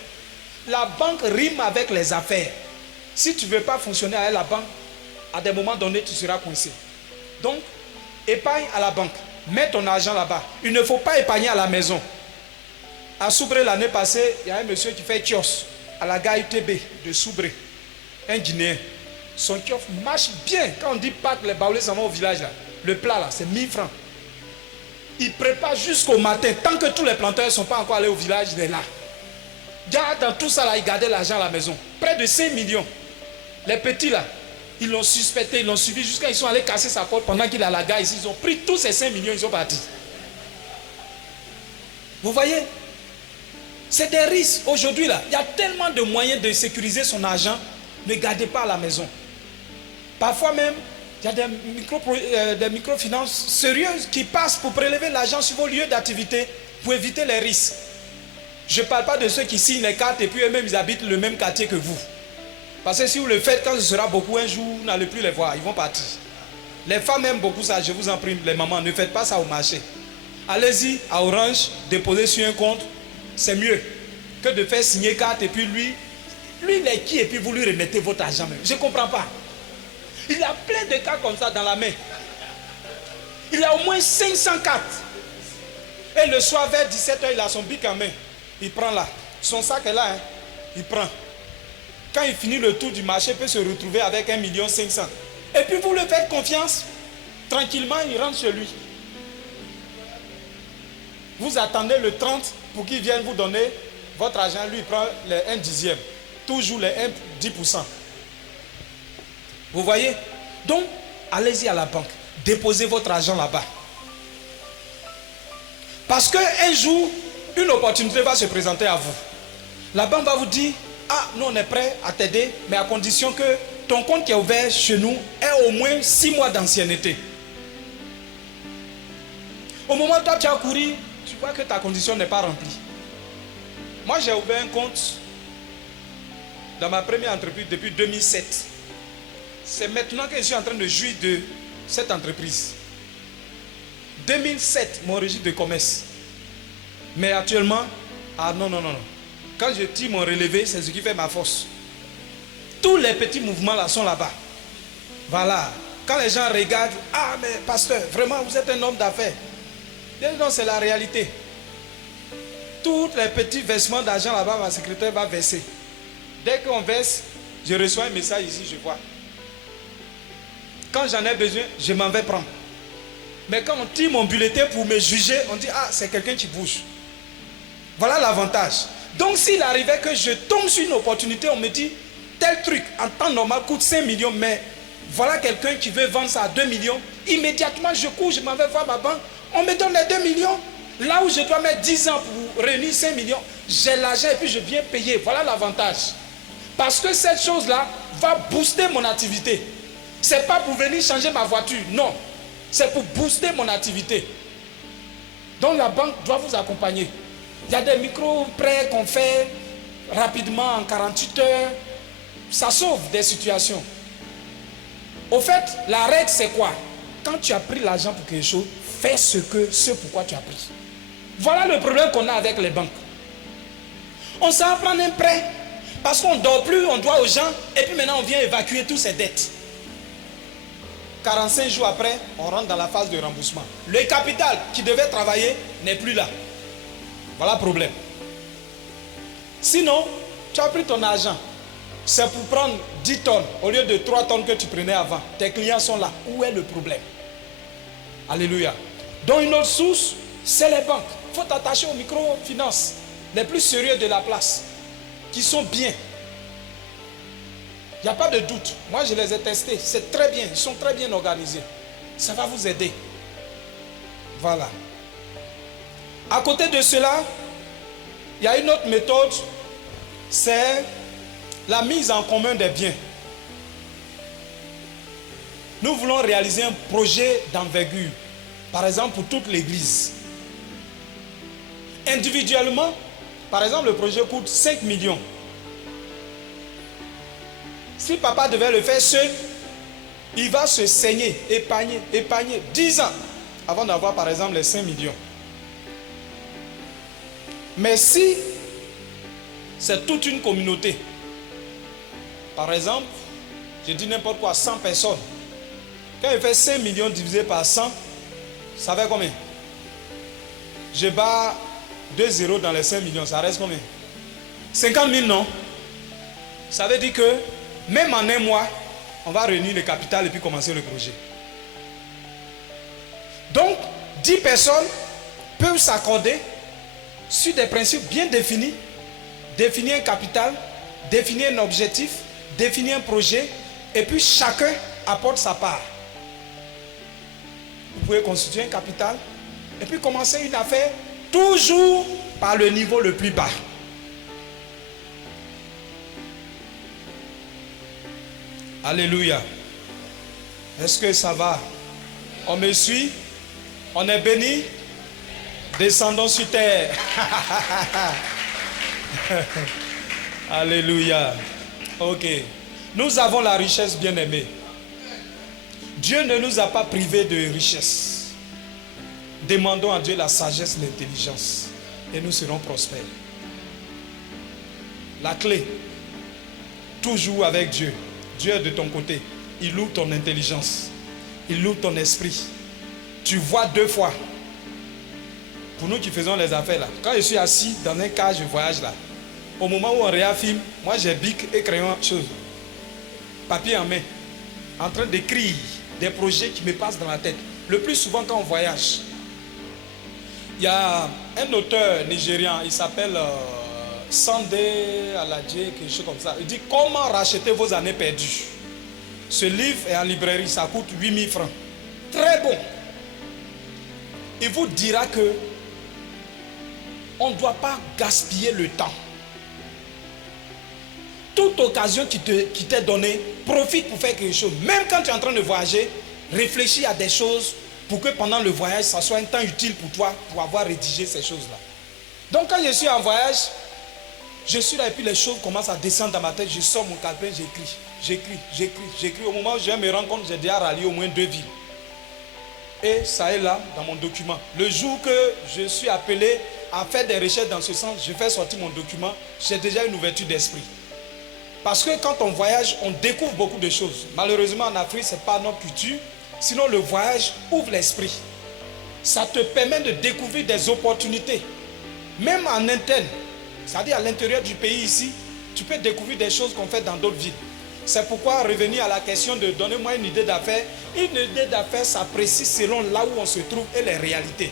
La banque rime avec les affaires. Si tu ne veux pas fonctionner avec la banque, à des moments donnés, tu seras coincé. Donc, épargne à la banque. Mets ton argent là-bas. Il ne faut pas épargner à la maison. À Soubré, l'année passée, il y a un monsieur qui fait kiosque à la gare UTB de Soubré. Un Guinéen. Son kiosque marche bien. Quand on dit Pâques, les baoulés s'en vont au village là. Le plat là, c'est 1000 francs. Il prépare jusqu'au matin. Tant que tous les planteurs ne sont pas encore allés au village, il est là. Dans tout ça là, il gardait l'argent à la maison. Près de 5 millions. Les petits là, ils l'ont suspecté, ils l'ont suivi jusqu'à ils sont allés casser sa porte pendant qu'il est à la gare ici. Ils ont pris tous ces 5 millions, ils sont partis. Vous voyez? C'est des risques. Aujourd'hui là, il y a tellement de moyens de sécuriser son argent. Ne gardez pas à la maison. Parfois même, il y a des microfinances sérieuses qui passent pour prélever l'argent sur vos lieux d'activité pour éviter les risques. Je ne parle pas de ceux qui signent les cartes et puis eux-mêmes ils habitent le même quartier que vous. Parce que si vous le faites, quand ce sera beaucoup, un jour, vous n'allez plus les voir, ils vont partir. Les femmes aiment beaucoup ça, je vous en prie, les mamans, ne faites pas ça au marché. Allez-y à Orange, déposez sur un compte, c'est mieux que de faire signer carte et puis lui il est qui et puis vous lui remettez votre argent même. Je ne comprends pas. Il a plein de cartes comme ça dans la main. Il a au moins 500 cartes. Et le soir vers 17h, il a son bic en main. Il prend là. Son sac est là. Il prend. Quand il finit le tour du marché, il peut se retrouver avec 1,5 million. Et puis vous lui faites confiance. Tranquillement, il rentre chez lui. Vous attendez le 30 pour qu'il vienne vous donner votre argent. Lui, il prend les 1 dixième. Toujours les 10%. Vous voyez? Donc, allez-y à la banque. Déposez votre argent là-bas. Parce qu'un jour, une opportunité va se présenter à vous. La banque va vous dire, ah, nous on est prêt à t'aider, mais à condition que ton compte qui est ouvert chez nous ait au moins 6 mois d'ancienneté. Au moment où toi tu as couru, tu vois que ta condition n'est pas remplie. Moi j'ai ouvert un compte dans ma première entreprise depuis 2007. C'est maintenant que je suis en train de jouir de cette entreprise. 2007, mon registre de commerce. Mais actuellement, ah non. Quand je tire mon relevé, c'est ce qui fait ma force. Tous les petits mouvements là sont là-bas. Voilà. Quand les gens regardent, ah mais pasteur, vraiment vous êtes un homme d'affaires. Non, c'est la réalité. Tous les petits versements d'argent là-bas, ma secrétaire va verser. Dès qu'on verse, je reçois un message ici, je vois. Quand j'en ai besoin, je m'en vais prendre. Mais quand on tire mon bulletin pour me juger, on dit, ah, c'est quelqu'un qui bouge. Voilà l'avantage. Donc s'il arrivait que je tombe sur une opportunité, on me dit, tel truc, en temps normal, coûte 5 millions, mais voilà quelqu'un qui veut vendre ça à 2 millions, Immédiatement, je cours, je m'en vais voir ma banque. On me donne les 2 millions. Là où je dois mettre 10 ans pour réunir 5 millions, j'ai l'argent et puis je viens payer. Voilà l'avantage. Parce que cette chose-là va booster mon activité. Ce n'est pas pour venir changer ma voiture, non. C'est pour booster mon activité. Donc la banque doit vous accompagner. Il y a des micro-prêts qu'on fait rapidement en 48 heures. Ça sauve des situations. Au fait, la règle c'est quoi? Quand tu as pris l'argent pour quelque chose, fais ce pourquoi tu as pris. Voilà le problème qu'on a avec les banques. On s'en va prendre un prêt parce qu'on ne dort plus, on doit aux gens et puis maintenant on vient évacuer toutes ces dettes. 45 jours après, on rentre dans la phase de remboursement. Le capital qui devait travailler n'est plus là. Voilà le problème. Sinon, tu as pris ton argent. C'est pour prendre 10 tonnes au lieu de 3 tonnes que tu prenais avant. Tes clients sont là. Où est le problème? Alléluia. Donc une autre source, c'est les banques. Il faut t'attacher aux microfinances les plus sérieux de la place, qui sont bien. Il n'y a pas de doute. Moi, je les ai testés. C'est très bien. Ils sont très bien organisés. Ça va vous aider. Voilà. À côté de cela, il y a une autre méthode. C'est la mise en commun des biens. Nous voulons réaliser un projet d'envergure. Par exemple, pour toute l'église. Individuellement, par exemple, le projet coûte 5 millions. Si papa devait le faire seul, il va se saigner, épargner 10 ans avant d'avoir par exemple les 5 millions. Mais si c'est toute une communauté, par exemple, je dis n'importe quoi, 100 personnes, quand il fait 5 millions divisé par 100, ça fait combien? Je bats 2 zéros dans les 5 millions, ça reste combien? 50 000, non? Ça veut dire que même en un mois, on va réunir le capital et puis commencer le projet. Donc, 10 personnes peuvent s'accorder sur des principes bien définis, définir un capital, définir un objectif, définir un projet, et puis chacun apporte sa part. Vous pouvez constituer un capital et puis commencer une affaire toujours par le niveau le plus bas. Alléluia. Est-ce que ça va? On me suit? On est béni? Descendons sur terre. Alléluia. Ok. Nous avons la richesse, bien-aimée. Dieu ne nous a pas privés de richesse. Demandons à Dieu la sagesse, l'intelligence, et nous serons prospères. La clé, toujours avec Dieu. Dieu est de ton côté. Il ouvre ton intelligence. Il ouvre ton esprit. Tu vois 2 fois. Pour nous qui faisons les affaires là, quand je suis assis dans un car, je voyage là. Au moment où on réaffirme, moi j'ai bic et crayon, chose. Papier en main. En train d'écrire des projets qui me passent dans la tête. Le plus souvent quand on voyage. Il y a un auteur nigérian, il s'appelle Sandé Aladje, quelque chose comme ça. Il dit comment racheter vos années perdues. Ce livre est en librairie, ça coûte 8000 francs. Très bon. Il vous dira que on ne doit pas gaspiller le temps. Toute occasion qui t'est donnée, profite pour faire quelque chose. Même quand tu es en train de voyager, réfléchis à des choses pour que pendant le voyage, ça soit un temps utile pour toi, pour avoir rédigé ces choses-là. Donc quand je suis en voyage, je suis là et puis les choses commencent à descendre dans ma tête. Je sors mon calepin, j'écris. Au moment où je me rends compte, j'ai déjà rallié au moins 2 villes. Et ça est là dans mon document. Le jour que je suis appelé à faire des recherches dans ce sens, je fais sortir mon document, j'ai déjà une ouverture d'esprit. Parce que quand on voyage, on découvre beaucoup de choses. Malheureusement en Afrique, ce n'est pas notre culture. Sinon le voyage ouvre l'esprit. Ça te permet de découvrir des opportunités. Même en interne, c'est-à-dire à l'intérieur du pays ici, tu peux découvrir des choses qu'on fait dans d'autres villes. C'est pourquoi revenir à la question de donner-moi une idée d'affaires. Une idée d'affaires s'apprécie selon là où on se trouve et les réalités.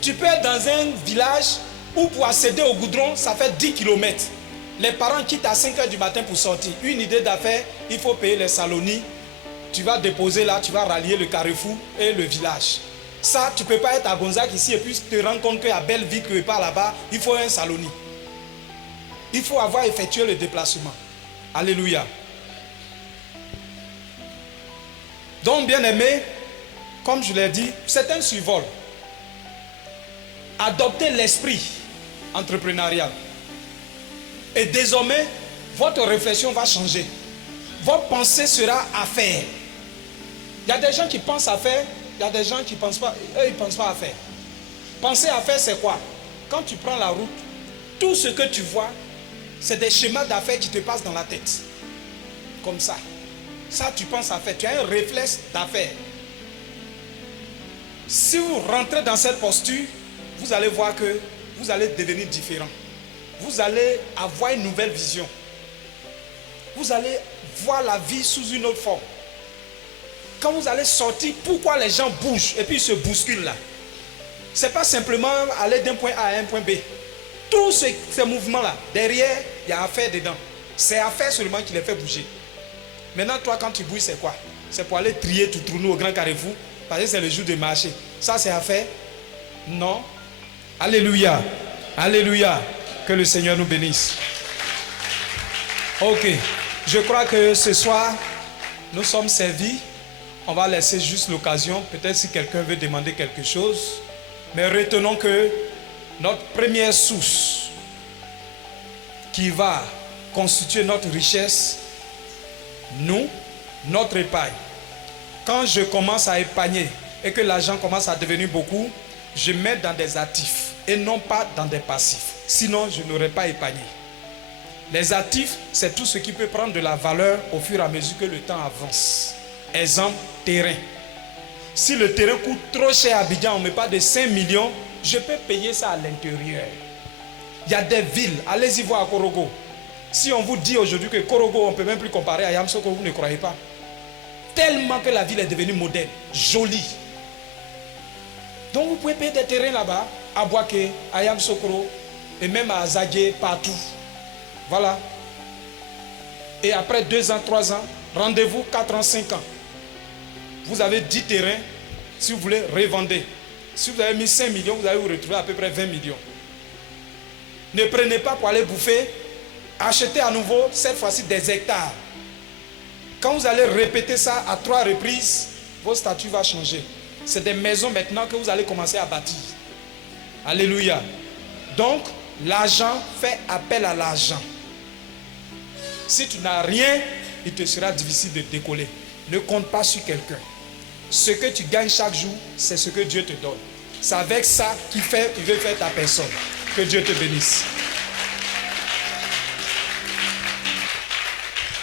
Tu peux être dans un village où pour accéder au goudron, ça fait 10 km. Les parents quittent à 5 h du matin pour sortir. Une idée d'affaires, il faut payer les salonies, tu vas déposer là, tu vas rallier le Carrefour et le village. Ça, tu ne peux pas être à Gonzague ici et puis te rendre compte qu'à Belleville, que par là-bas, il faut un saloni. Il faut avoir effectué le déplacement. Alléluia. Donc, bien aimé, comme je l'ai dit, c'est un survol. Adoptez l'esprit entrepreneurial. Et désormais, votre réflexion va changer. Votre pensée sera à faire. Il y a des gens qui pensent à faire, il y a des gens qui ne pensent pas, eux ils ne pensent pas à faire. Penser à faire, c'est quoi? Quand tu prends la route, tout ce que tu vois, c'est des schémas d'affaires qui te passent dans la tête. Comme ça. Ça, tu penses à faire. Tu as un réflexe d'affaires. Si vous rentrez dans cette posture, vous allez voir que vous allez devenir différent. Vous allez avoir une nouvelle vision. Vous allez voir la vie sous une autre forme. Quand vous allez sortir, pourquoi les gens bougent et puis ils se bousculent là? Ce n'est pas simplement aller d'un point A à un point B. Tous ces mouvements-là, derrière, il y a affaire dedans. C'est affaire seulement qui les fait bouger. Maintenant, toi, quand tu bouges, c'est quoi? C'est pour aller trier tout trou au grand Carrefour, parce que c'est le jour de marché. Ça, c'est affaire? Non. Alléluia. Alléluia. Que le Seigneur nous bénisse. Ok. Je crois que ce soir, nous sommes servis. On va laisser juste l'occasion. Peut-être si quelqu'un veut demander quelque chose. Mais retenons que notre première source qui va constituer notre richesse, nous, notre épargne. Quand je commence à épargner et que l'argent commence à devenir beaucoup, je mets dans des actifs et non pas dans des passifs. Sinon, je n'aurais pas épargné. Les actifs, c'est tout ce qui peut prendre de la valeur au fur et à mesure que le temps avance. Exemple, terrain. Si le terrain coûte trop cher à Abidjan, on ne met pas de 5 millions, je peux payer ça à l'intérieur. Il y a des villes, allez-y voir à Korogo. Si on vous dit aujourd'hui que Korogo, on ne peut même plus comparer à Yamoussoukro, vous ne croyez pas. Tellement que la ville est devenue moderne, jolie. Donc vous pouvez payer des terrains là-bas, à Boaké, à Yamoussoukro, et même à Zagué, partout. Voilà. Et après 2 ans, 3 ans, rendez-vous 4 ans, 5 ans. Vous avez 10 terrains, si vous voulez, revendez. Si vous avez mis 5 millions, vous allez vous retrouver à peu près 20 millions. Ne prenez pas pour aller bouffer. Achetez à nouveau, cette fois-ci, des hectares. Quand vous allez répéter ça à 3 reprises, votre statut va changer. C'est des maisons maintenant que vous allez commencer à bâtir. Alléluia. Donc, l'argent fait appel à l'argent. Si tu n'as rien, il te sera difficile de décoller. Ne compte pas sur quelqu'un. Ce que tu gagnes chaque jour, c'est ce que Dieu te donne. C'est avec ça qu'il veut faire ta personne. Que Dieu te bénisse.